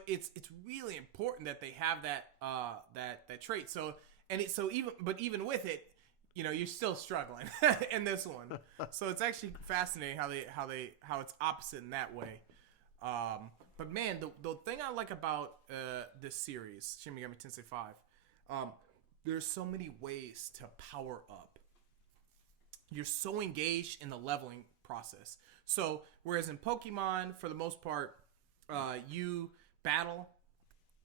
it's really important that they have that trait. So even with it, you're still struggling in this one. So it's actually fascinating how it's opposite in that way. But man, the thing I like about this series, Shin Megami Tensei 5, there's so many ways to power up. You're so engaged in the leveling process. So whereas in Pokemon, for the most part, you battle,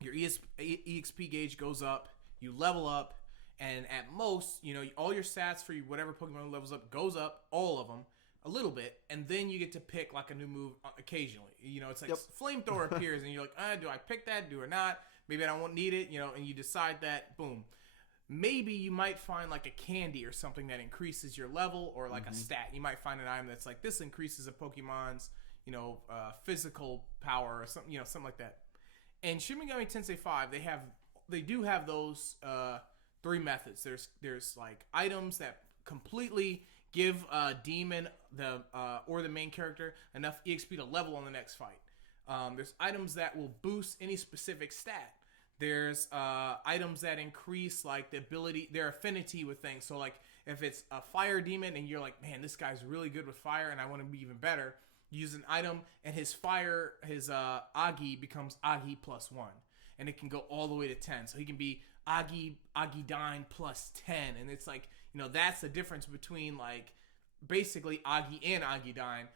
your EXP gauge goes up, you level up, and at most, all your stats for whatever Pokemon levels up goes up, all of them, a little bit, and then you get to pick like a new move occasionally. It's like Flamethrower appears, and you're like, do I pick that? Do or not? Maybe I don't need it, and you decide that, boom. Maybe you might find like a candy or something that increases your level, or like a stat. You might find an item that's like, this increases a Pokemon's, physical power or something, something like that. And Shin Megami Tensei 5, they do have those 3 methods. There's like items that completely give a demon or the main character enough EXP to level on the next fight. There's items that will boost any specific stat. There's items that increase like their affinity with things. So like if it's a fire demon and you're like, man, this guy's really good with fire and I want to be even better, you use an item and his Agi becomes Agi +1. And it can go all the way to 10. So he can be Agi-Dine +10. And it's like, that's the difference between like basically Agi and Agi-Dine.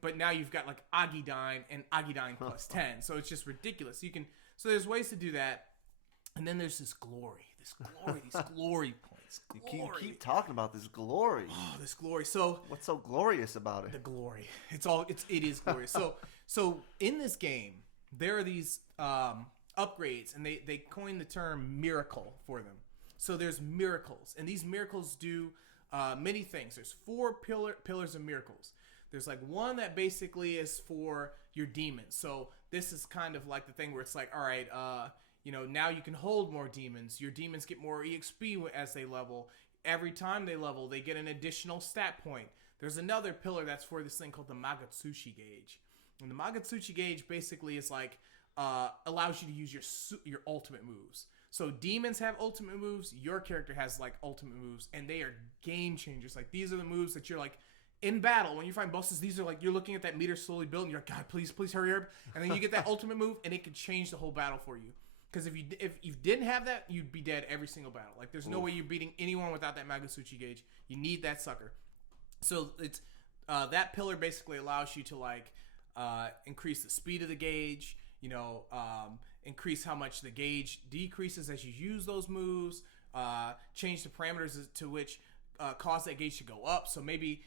But now you've got like Agi-Dine and Agi-Dine +10. So it's just ridiculous. So there's ways to do that. And then there's this glory, these glory points. You keep talking about this glory. Oh, this glory. So what's so glorious about it? The glory. It is glorious. So in this game, there are these upgrades, and they coined the term miracle for them. So there's miracles, and these miracles do many things. There's 4 pillars of miracles. There's like one that basically is for your demons. So this is kind of like the thing where it's like, all right, now you can hold more demons. Your demons get more EXP as they level. Every time they level, they get an additional stat point. There's another pillar that's for this thing called the Magatsushi gauge. And the Magatsushi gauge basically is like, allows you to use your ultimate moves. So demons have ultimate moves. Your character has like ultimate moves, and they are game changers. Like these are the moves that you're like, in battle, when you find bosses, these are like, you're looking at that meter slowly build, and you're like, God, please hurry up. And then you get that ultimate move, and it can change the whole battle for you. Because if you didn't have that, you'd be dead every single battle. Like, there's no way you're beating anyone without that Magatsushi gauge. You need that sucker. So it's that pillar basically allows you to like increase the speed of the gauge. Increase how much the gauge decreases as you use those moves. Change the parameters to which cause that gauge to go up. So maybe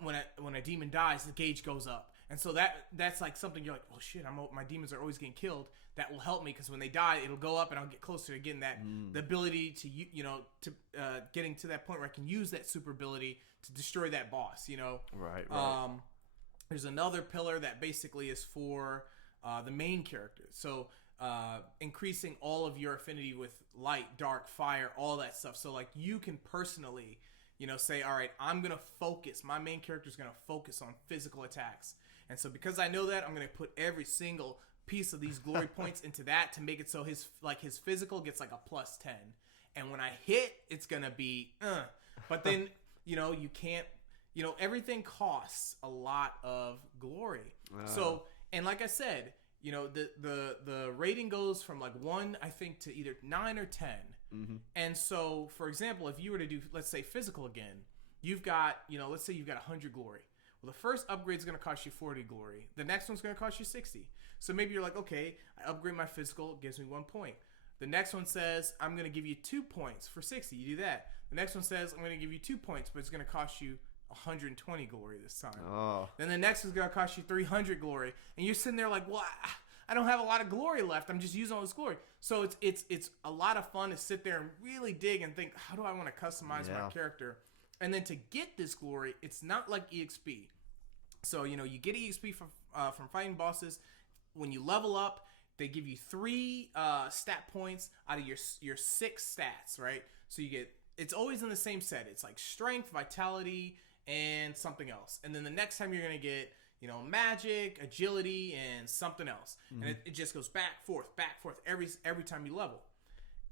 when a demon dies, the gauge goes up, and so that's like something you're like, oh shit, my demons are always getting killed. That will help me because when they die, it'll go up, and I'll get closer to getting the ability to getting to that point where I can use that super ability to destroy that boss. Right. There's another pillar that basically is for the main character. So increasing all of your affinity with light, dark, fire, all that stuff. So like you can personally say, all right, I'm going to focus. My main character is going to focus on physical attacks. And so because I know that, I'm going to put every single piece of these glory points into that to make it so his physical gets like a +10. And when I hit, it's going to be, But then, you can't, everything costs a lot of glory. So, and like I said, the rating goes from like 1, I think, to either 9 or 10. Mm-hmm. And so, for example, if you were to do, let's say, physical again, you've got, let's say you've got 100 glory. Well, the first upgrade is going to cost you 40 glory. The next one's going to cost you 60. So maybe you're like, okay, I upgrade my physical, it gives me 1 point. The next one says, I'm going to give you 2 points for 60. You do that. The next one says, I'm going to give you 2 points, but it's going to cost you 120 glory this time. Oh. Then the next is going to cost you 300 glory. And you're sitting there like, well, I don't have a lot of glory left. I'm just using all this glory. So it's a lot of fun to sit there and really dig and think, how do I want to customize my character? And then to get this glory, it's not like EXP. So, you get EXP from fighting bosses. When you level up, they give you 3 stat points out of your 6 stats, right? So you get, it's always in the same set. It's like strength, vitality, and something else. And then the next time you're going to get, magic, agility, and something else. Mm-hmm. And it just goes back, forth, every time you level.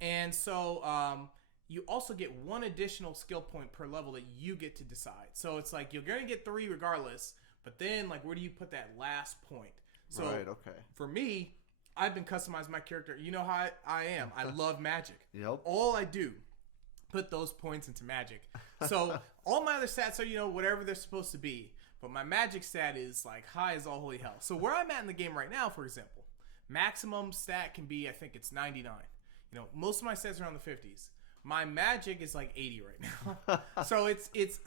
And so you also get 1 additional skill point per level that you get to decide. So it's like you're going to get 3 regardless, but then like where do you put that last point? So for me, I've been customizing my character. You know how I am. I love magic. Yep. All I do, put those points into magic. So all my other stats are, whatever they're supposed to be. but my magic stat is like high as all holy hell. So where I'm at in the game right now, for example, maximum stat can be, I think it's 99. You know, most of my stats are around the 50s. My magic is like 80 right now. So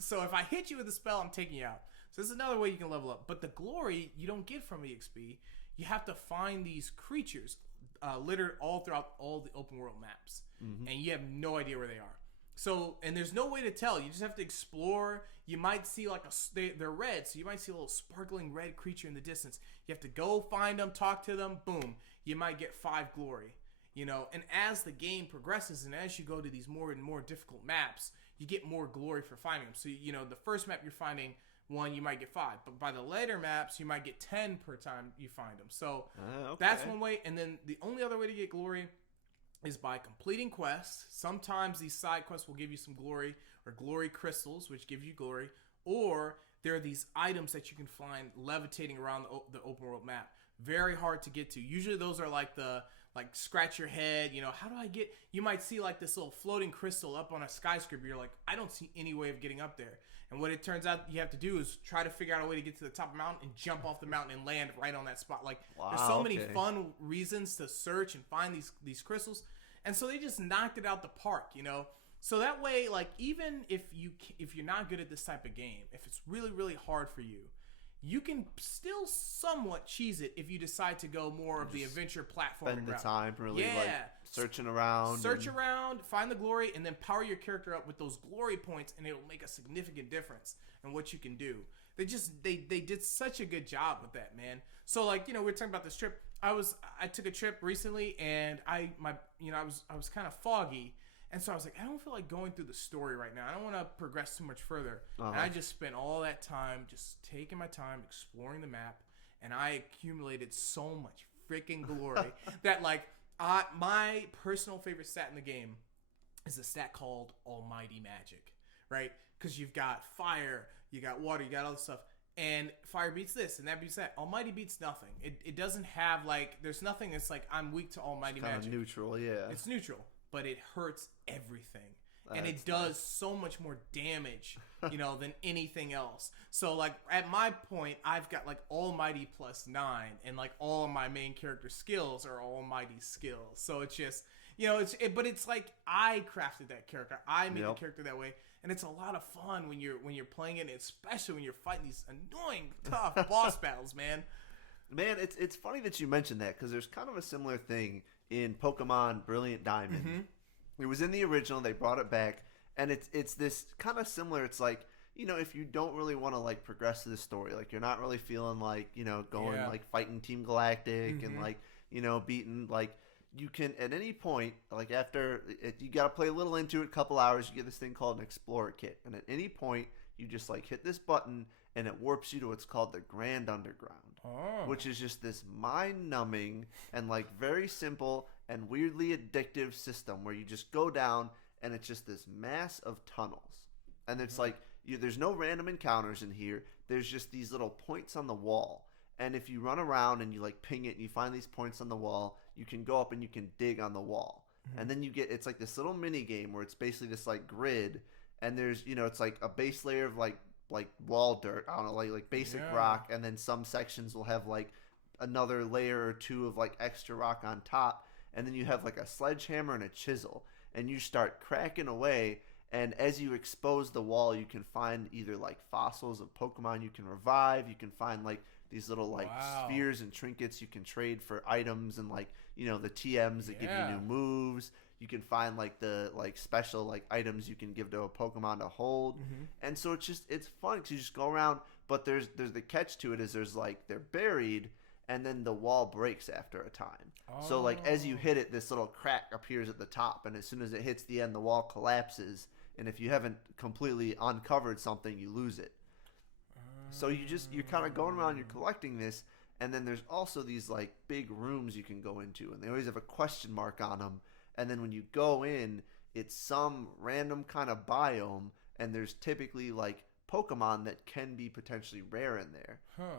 so if I hit you with a spell, I'm taking you out. So this is another way you can level up. But the glory you don't get from EXP. You have to find these creatures littered all throughout all the open world maps, and you have no idea where they are. So, and there's no way to tell. You just have to explore. You might see like they're red, so you might see a little sparkling red creature in the distance. You have to go find them, talk to them. Boom, you might get 5 glory. You know, and as the game progresses, and as you go to these more and more difficult maps, you get more glory for finding them. So, you know, the first map you're finding 1, you might get 5, but by the later maps, you might get 10 per time you find them. So that's one way. And then the only other way to get glory is by completing quests. Sometimes these side quests will give you some glory, or glory crystals, which give you glory, or there are these items that you can find levitating around the open world map. Very hard to get to. Usually those are like scratch your head, you know, how do I get, you might see like this little floating crystal up on a skyscraper. You're like, I don't see any way of getting up there. And what it turns out you have to do is try to figure out a way to get to the top of the mountain and jump off the mountain and land right on that spot. Like, there's so many fun reasons to search and find these crystals. And so they just knocked it out the park, you know? So that way, like, even if you're not good at this type of game, if it's really, really hard for you, you can still somewhat cheese it if you decide to go more of the adventure platforming route. Spend the route. time really like searching around. Search around, find the glory, and then power your character up with those glory points, and it'll make a significant difference in what you can do. They did such a good job with that, man. So like, you know, we're talking about this trip. I took a trip recently, and I was kind of foggy. And so I was like, I don't feel like going through the story right now. I don't want to progress too much further. And I just spent all that time just taking my time, exploring the map. And I accumulated so much freaking glory that, like, my personal favorite stat in the game is a stat called Almighty Magic, right? Because you've got fire, you got water, you got all this stuff. And fire beats this, and that beats that. Almighty beats nothing. It doesn't have, like, there's nothing that's like, I'm weak to Almighty Magic. It's kind of neutral, yeah. It's neutral. But it hurts everything. And it does so much more damage, you know, than anything else. So, like, at my point, I've got, like, Almighty +9, and, like, all of my main character skills are Almighty skills. So it's just, you know, but it's like I crafted that character. I made the character that way. And it's a lot of fun when you're playing it, especially when you're fighting these annoying, tough boss battles, man. Man, it's funny that you mentioned that, because there's kind of a similar thing in Pokemon Brilliant Diamond. Mm-hmm. It was in the original, they brought it back, and it's this kind of similar. It's like, you know, if you don't really want to, like, progress to the story, like, you're not really feeling like, you know, going like fighting Team Galactic and, like, you know, beating, like, you can at any point, like, after you got to play a little into it, a couple hours, you get this thing called an Explorer Kit, and at any point you just, like, hit this button and it warps you to what's called the Grand Underground. Which is just this mind-numbing and, like, very simple and weirdly addictive system where you just go down and it's just this mass of tunnels. And it's like, there's no random encounters in here. There's just these little points on the wall. And if you run around and you, like, ping it and you find these points on the wall, you can go up and you can dig on the wall. And then it's like this little mini game where it's basically this, like, grid. And there's, you know, it's like a base layer of, like wall dirt, I don't know, like basic rock, and then some sections will have, like, another layer or two of, like, extra rock on top, and then you have, like, a sledgehammer and a chisel, and you start cracking away, and as you expose the wall, you can find either, like, fossils of Pokemon you can revive, you can find, like, these little, like, spheres and trinkets you can trade for items, and, like, you know, the TMs that give you new moves. You can find, like, the, like, special, like, items you can give to a Pokemon to hold. And so it's fun because you just go around, but there's the catch to it is there's, like, they're buried, and then the wall breaks after a time. So, like, as you hit it, this little crack appears at the top, and as soon as it hits the end, the wall collapses, and if you haven't completely uncovered something, you lose it. So you're kind of going around, you're collecting this, and then there's also these, like, big rooms you can go into, and they always have a question mark on them. And then when you go in, it's some random kind of biome, and there's typically, like, Pokemon that can be potentially rare in there.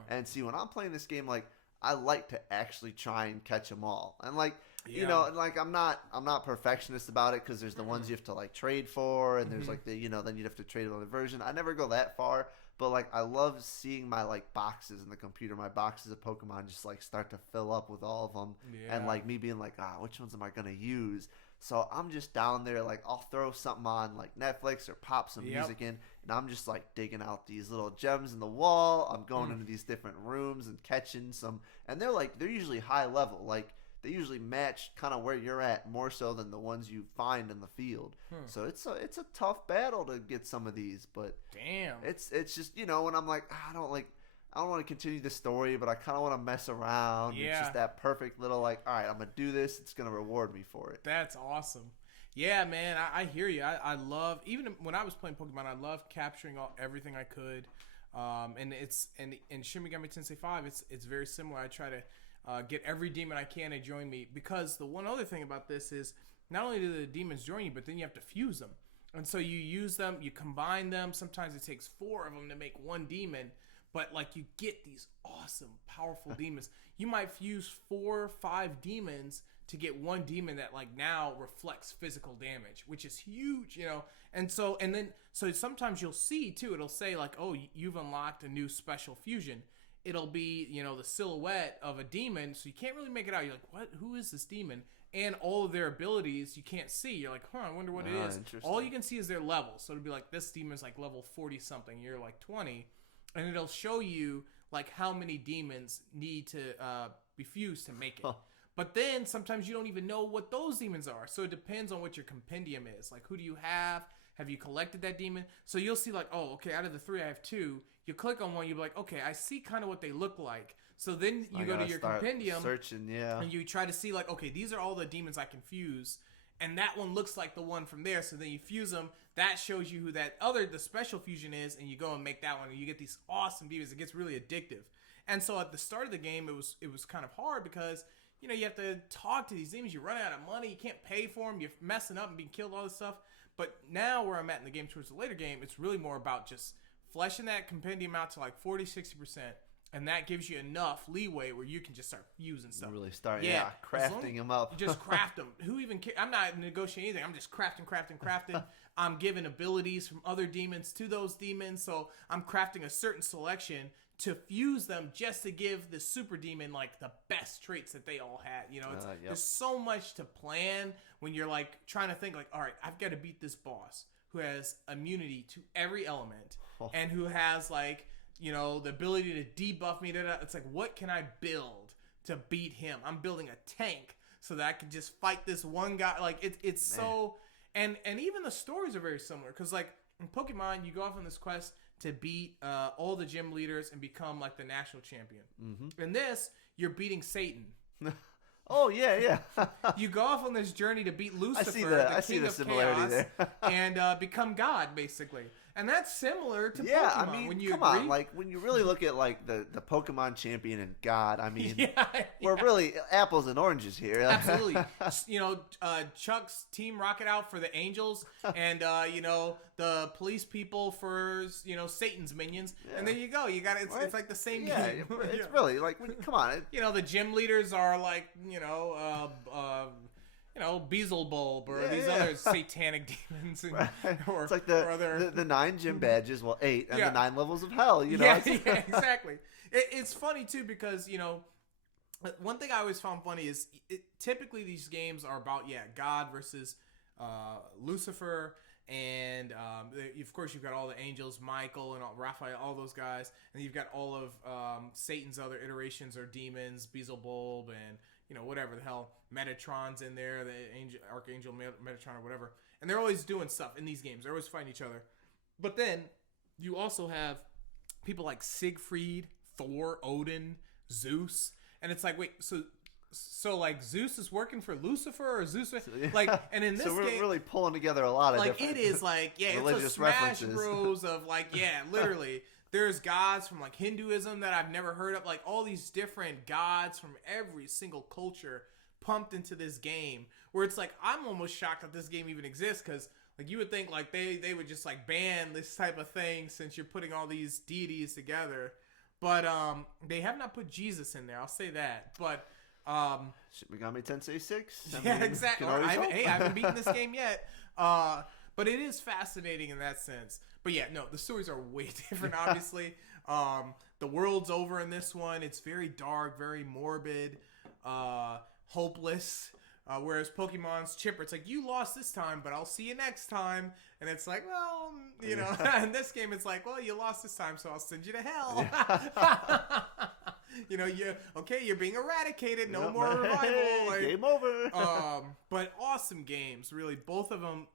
And see, when I'm playing this game, like, I like to actually try and catch them all. And, like, you know, like, I'm not perfectionist about it, because there's the ones you have to, like, trade for, and there's, like, the, you know, then you'd have to trade another version. I never go that far, But like I love seeing my like boxes in the computer, my boxes of Pokemon just like start to fill up with all of them, and like me being like, which ones am I gonna use? So I'm just down there, like I'll throw something on like Netflix or pop some music in, and I'm just like digging out these little gems in the wall. I'm going into these different rooms and catching some, and they're usually high level, like they usually match kind of where you're at more so than the ones you find in the field. So it's a tough battle to get some of these, but damn, it's just when I'm like I don't want to continue the story, but I kind of want to mess around. Yeah. It's just that perfect little like, all right, I'm going to do this. It's going to reward me for it. That's awesome. Yeah, man, I hear you. I love, even when I was playing Pokemon, I loved capturing everything I could. And in Shin Megami Tensei 5, it's very similar. I try to get every demon I can to join me, because the one other thing about this is not only do the demons join you, but then you have to fuse them. And so you use them, you combine them. Sometimes it takes 4 of them to make one demon. But like you get these awesome, powerful demons. You might fuse 4 or 5 demons to get one demon that like now reflects physical damage, which is huge, And so sometimes you'll see too. It'll say like, oh, you've unlocked a new special fusion. It'll be the silhouette of a demon, so you can't really make it out. You're like, what? Who is this demon? And all of their abilities you can't see. You're like, I wonder what it is. All you can see is their level. So it'll be like this demon's like level 40 something. You're like 20. And it'll show you like how many demons need to be fused to make it. But then sometimes you don't even know what those demons are. So it depends on what your compendium is. Like, who do you have? Have you collected that demon? So you'll see like, oh, okay, out of the 3 I have 2. You click on one, you'll be like, okay, I see kind of what they look like. So then you go to your compendium, searching, and you try to see like, okay, these are all the demons I can fuse. And that one looks like the one from there. So then you fuse them. That shows you who the special fusion is. And you go and make that one. And you get these awesome demons. It gets really addictive. And so at the start of the game, it was kind of hard because, you have to talk to these demons. You run out of money. You can't pay for them. You're messing up and being killed, all this stuff. But now where I'm at in the game towards the later game, it's really more about just fleshing that compendium out to like 40, 60%. And that gives you enough leeway where you can just start fusing stuff. Really start, crafting them up. You just craft them. Who even cares? I'm not negotiating anything. I'm just crafting. I'm giving abilities from other demons to those demons. So I'm crafting a certain selection to fuse them just to give the super demon like the best traits that they all had. There's so much to plan when you're like trying to think like, all right, I've got to beat this boss who has immunity to every element and who has like, the ability to debuff me. It's like, what can I build to beat him? I'm building a tank so that I can just fight this one guy. Like it's so, and even the stories are very similar. Cause like in Pokemon, you go off on this quest to beat all the gym leaders and become like the national champion. Mm-hmm. In this, you're beating Satan. Oh yeah. You go off on this journey to beat Lucifer, I see the similarity chaos, there. and become God, basically. And that's similar to Pokemon. I mean, when you come agree? on, like when you really look at like the Pokemon champion and God, I mean, yeah. we're really apples and oranges here. Absolutely. Chuck's Team Rocket out for the Angels, and the police people for Satan's minions, and there you go. You got it's like the same game. It's really like come on. The gym leaders are like Beelzebub or these other satanic demons. It's like the 9 gym badges, 8, and the 9 levels of hell, Yeah, exactly. It's funny, too, because, one thing I always found funny is typically these games are about, God versus Lucifer. And, of course, you've got all the angels, Michael and Raphael, all those guys. And you've got all of Satan's other iterations or demons, Beelzebub and... whatever the hell, Metatron's in there, the Archangel Metatron or whatever. And they're always doing stuff in these games. They're always fighting each other. But then you also have people like Siegfried, Thor, Odin, Zeus. And it's like, wait, so like Zeus is working for Lucifer or Zeus? Like, and in this so we're game, really pulling together a lot of like different it is like, it's a Smash Bros of like, literally. There's gods from like Hinduism that I've never heard of, like all these different gods from every single culture pumped into this game, where it's like I'm almost shocked that this game even exists, because like you would think like they would just like ban this type of thing since you're putting all these deities together, but they have not put Jesus in there, I'll say that. But Shin Megami Tensei 6. Exactly. I haven't beaten this game yet, but it is fascinating in that sense. But yeah, no, the stories are way different, obviously. The world's over in this one. It's very dark, very morbid, hopeless. Whereas Pokemon's chipper, it's like, you lost this time, but I'll see you next time. And it's like, well, you know, in this game, it's like, well, you lost this time, so I'll send you to hell. Yeah. You know, you're being eradicated. No more revival. Like, game over. But awesome games, really. Both of them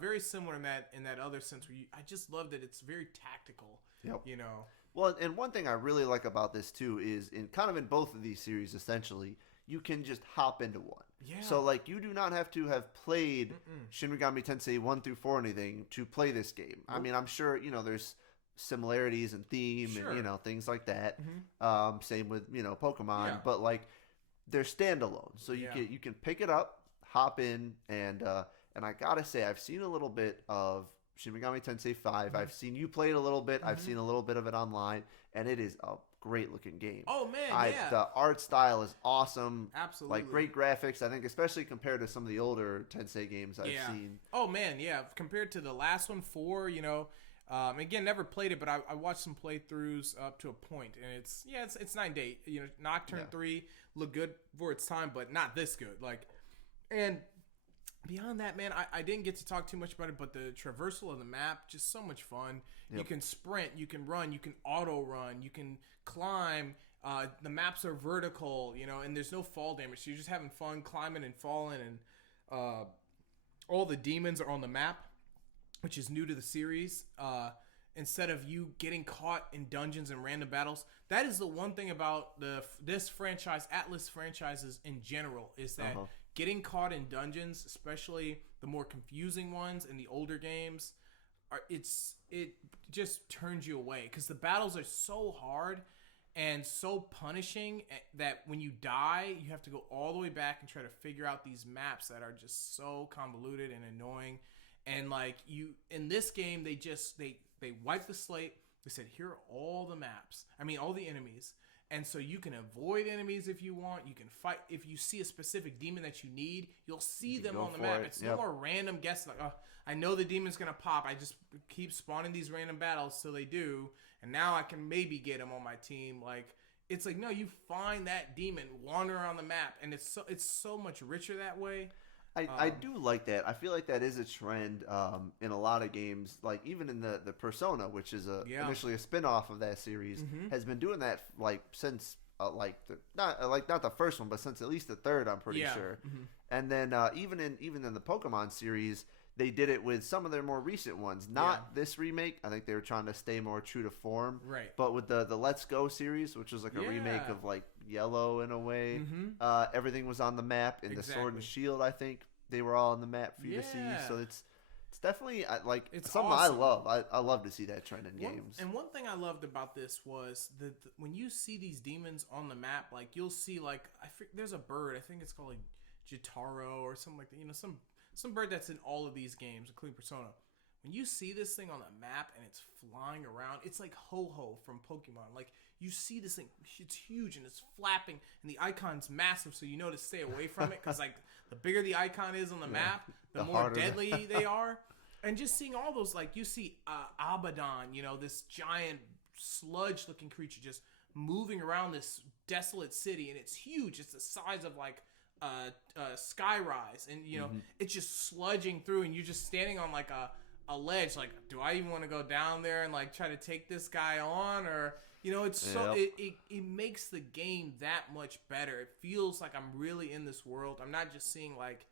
very similar in that other sense where I just love that it's very tactical. Yep. You know. Well, and one thing I really like about this too is in both of these series, essentially, you can just hop into one. Yeah. So like you do not have to have played Shin Megami Tensei 1 through 4 or anything to play this game. Nope. I mean, I'm sure, you know, there's similarities in theme and, you know, things like that. Same with, you know, Pokemon, but like they're standalone. So you can pick it up, hop in, and I gotta say, I've seen a little bit of Shin Megami Tensei 5. I've seen you play it a little bit. I've seen a little bit of it online, and it is a great looking game. Oh man, yeah. The art style is awesome. Absolutely. Like great graphics, I think, especially compared to some of the older Tensei games I've seen. Oh man, yeah. Compared to the last one, 4, you know, again, never played it, but I watched some playthroughs up to a point, and it's 9 to 8. You know, Nocturne 3 looked good for its time, but not this good. Like, and beyond that, man, I didn't get to talk too much about it, but the traversal of the map, just so much fun. Yep. You can sprint, you can run, you can auto run, you can climb. The maps are vertical, you know, and there's no fall damage. So you're just having fun climbing and falling, and all the demons are on the map, which is new to the series. Instead of you getting caught in dungeons and random battles, that is the one thing about this franchise, Atlas franchises in general, is that getting caught in dungeons, especially the more confusing ones in the older games, it just turns you away because the battles are so hard and so punishing that when you die, you have to go all the way back and try to figure out these maps that are just so convoluted and annoying. And like in this game, they wiped the slate. They said, here are all the maps. I mean, all the enemies. And so you can avoid enemies if you want. You can fight. If you see a specific demon that you need, you'll see them on the map. It's no more random guess. Like, oh, I know the demon's going to pop. I just keep spawning these random battles till they do. And now I can maybe get them on my team. Like, it's like, no, you find that demon, wander around the map. And it's so much richer that way. I do like that. I feel like that is a trend in a lot of games. Like even in the Persona, which is initially a spin-off of that series, has been doing that like since not the first one, but since at least the third, I'm pretty sure. And then even in the Pokemon series, they did it with some of their more recent ones. Not this remake. I think they were trying to stay more true to form. Right. But with the Let's Go series, which was like a remake of like Yellow in a way, everything was on the map. In the Sword and Shield, I think they were all on the map for you to see. So it's definitely it's something awesome. I love. I love to see that trend in games. And one thing I loved about this was that when you see these demons on the map, like you'll see like there's a bird. I think it's called like Jitaro or something like that. You know, some bird that's in all of these games, including Persona. When you see this thing on the map and it's flying around, it's like Ho-Ho from Pokemon. Like, you see this thing, it's huge and it's flapping, and the icon's massive, so you know to stay away from it, because, like, the bigger the icon is on the map, the more deadly they are. And just seeing all those, like, you see Abaddon, you know, this giant sludge-looking creature just moving around this desolate city, and it's huge. It's the size of, like, Skyrise, and you know it's just sludging through, and you're just standing on like a ledge. Like, do I even want to go down there and like try to take this guy on? Or you know, it's so it makes the game that much better. It feels like I'm really in this world. I'm not just seeing like,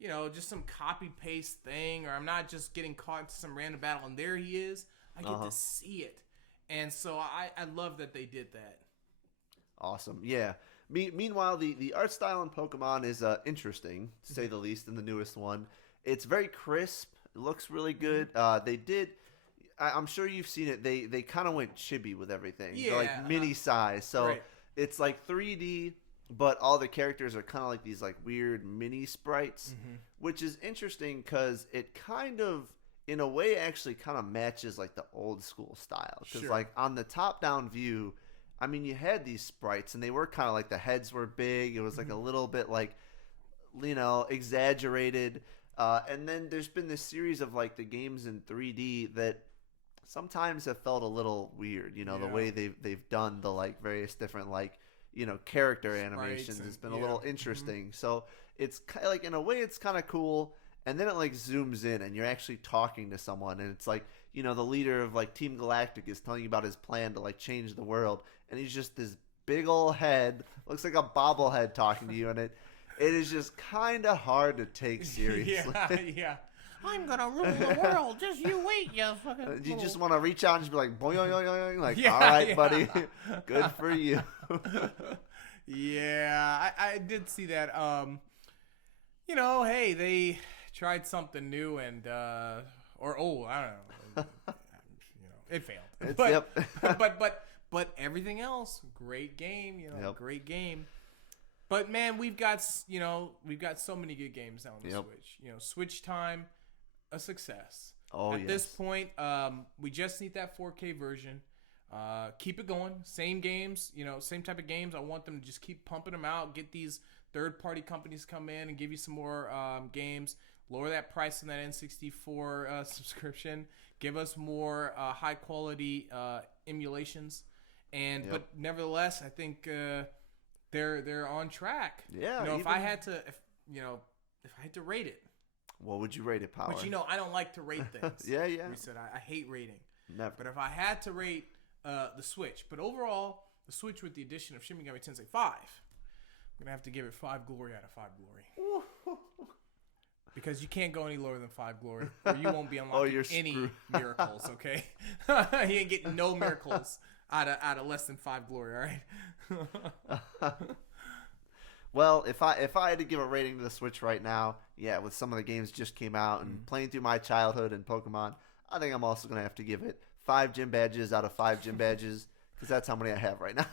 you know, just some copy paste thing, or I'm not just getting caught into some random battle and there he is. I get to see it, and so I love that they did that. Awesome, yeah. Meanwhile, the art style in Pokemon is interesting, to say the least, in the newest one. It's very crisp. It looks really good. They did... I'm sure you've seen it. They kind of went chibi with everything. Yeah. They're like mini size. So it's like 3D, but all the characters are kind of like these like weird mini sprites, which is interesting because it kind of, in a way, actually kind of matches like the old school style. Because like on the top-down view... I mean, you had these sprites, and they were kind of like the heads were big. It was like a little bit like, you know, exaggerated. And then there's been this series of like the games in 3D that sometimes have felt a little weird. You know, the way they've done the like various different like, you know, character animations. It's been a little interesting. So it's kind of like, in a way, it's kind of cool. And then it like zooms in and you're actually talking to someone, and it's like, you know, the leader of like Team Galactic is telling you about his plan to like change the world, and he's just this big old head, looks like a bobblehead talking to you, and it is just kind of hard to take seriously. Yeah. I'm gonna rule the world. Just you wait, you fucking. You just want to reach out and just be like, boing, boing, boing, like, all right, buddy, good for you. Yeah, I did see that. You know, hey, they tried something new, and I don't know. You know, it failed. But everything else, great game. You know, great game. But man, we've got so many good games now on the Switch. You know, Switch Time, a success. At this point, we just need that 4K version. Keep it going. Same games, you know, same type of games. I want them to just keep pumping them out. Get these third-party companies come in and give you some more games. Lower that price on that N64 subscription. Give us more high-quality emulations. But nevertheless, I think they're on track. Yeah. You know, if I had to rate it. What would you rate it, Power? But you know, I don't like to rate things. Yeah. We said I hate rating. Never. But if I had to rate the Switch, but overall, the Switch with the addition of Shin Megami Tensei 5, I'm gonna have to give it 5 glory out of 5 glory. Because you can't go any lower than 5 glory, or you won't be unlocking any miracles. Okay, you ain't getting no miracles out of less than 5 glory. All right. Well, if I had to give a rating to the Switch right now, with some of the games just came out and playing through my childhood and Pokemon, I think I'm also going to have to give it 5 gym badges out of 5 gym badges, because that's how many I have right now.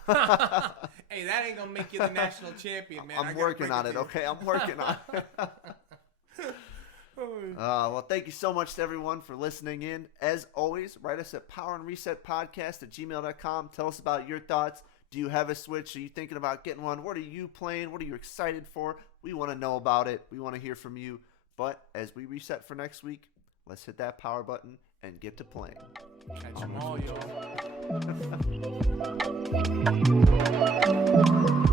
Hey, that ain't going to make you the national champion, man. I'm working on it, okay? I'm working on it. Well, thank you so much to everyone for listening in. As always, write us at powerandresetpodcast@gmail.com. Tell us about your thoughts. Do you have a Switch? Are you thinking about getting one? What are you playing? What are you excited for? We want to know about it. We want to hear from you. But as we reset for next week, let's hit that power button and get to playing. Catch them all, y'all.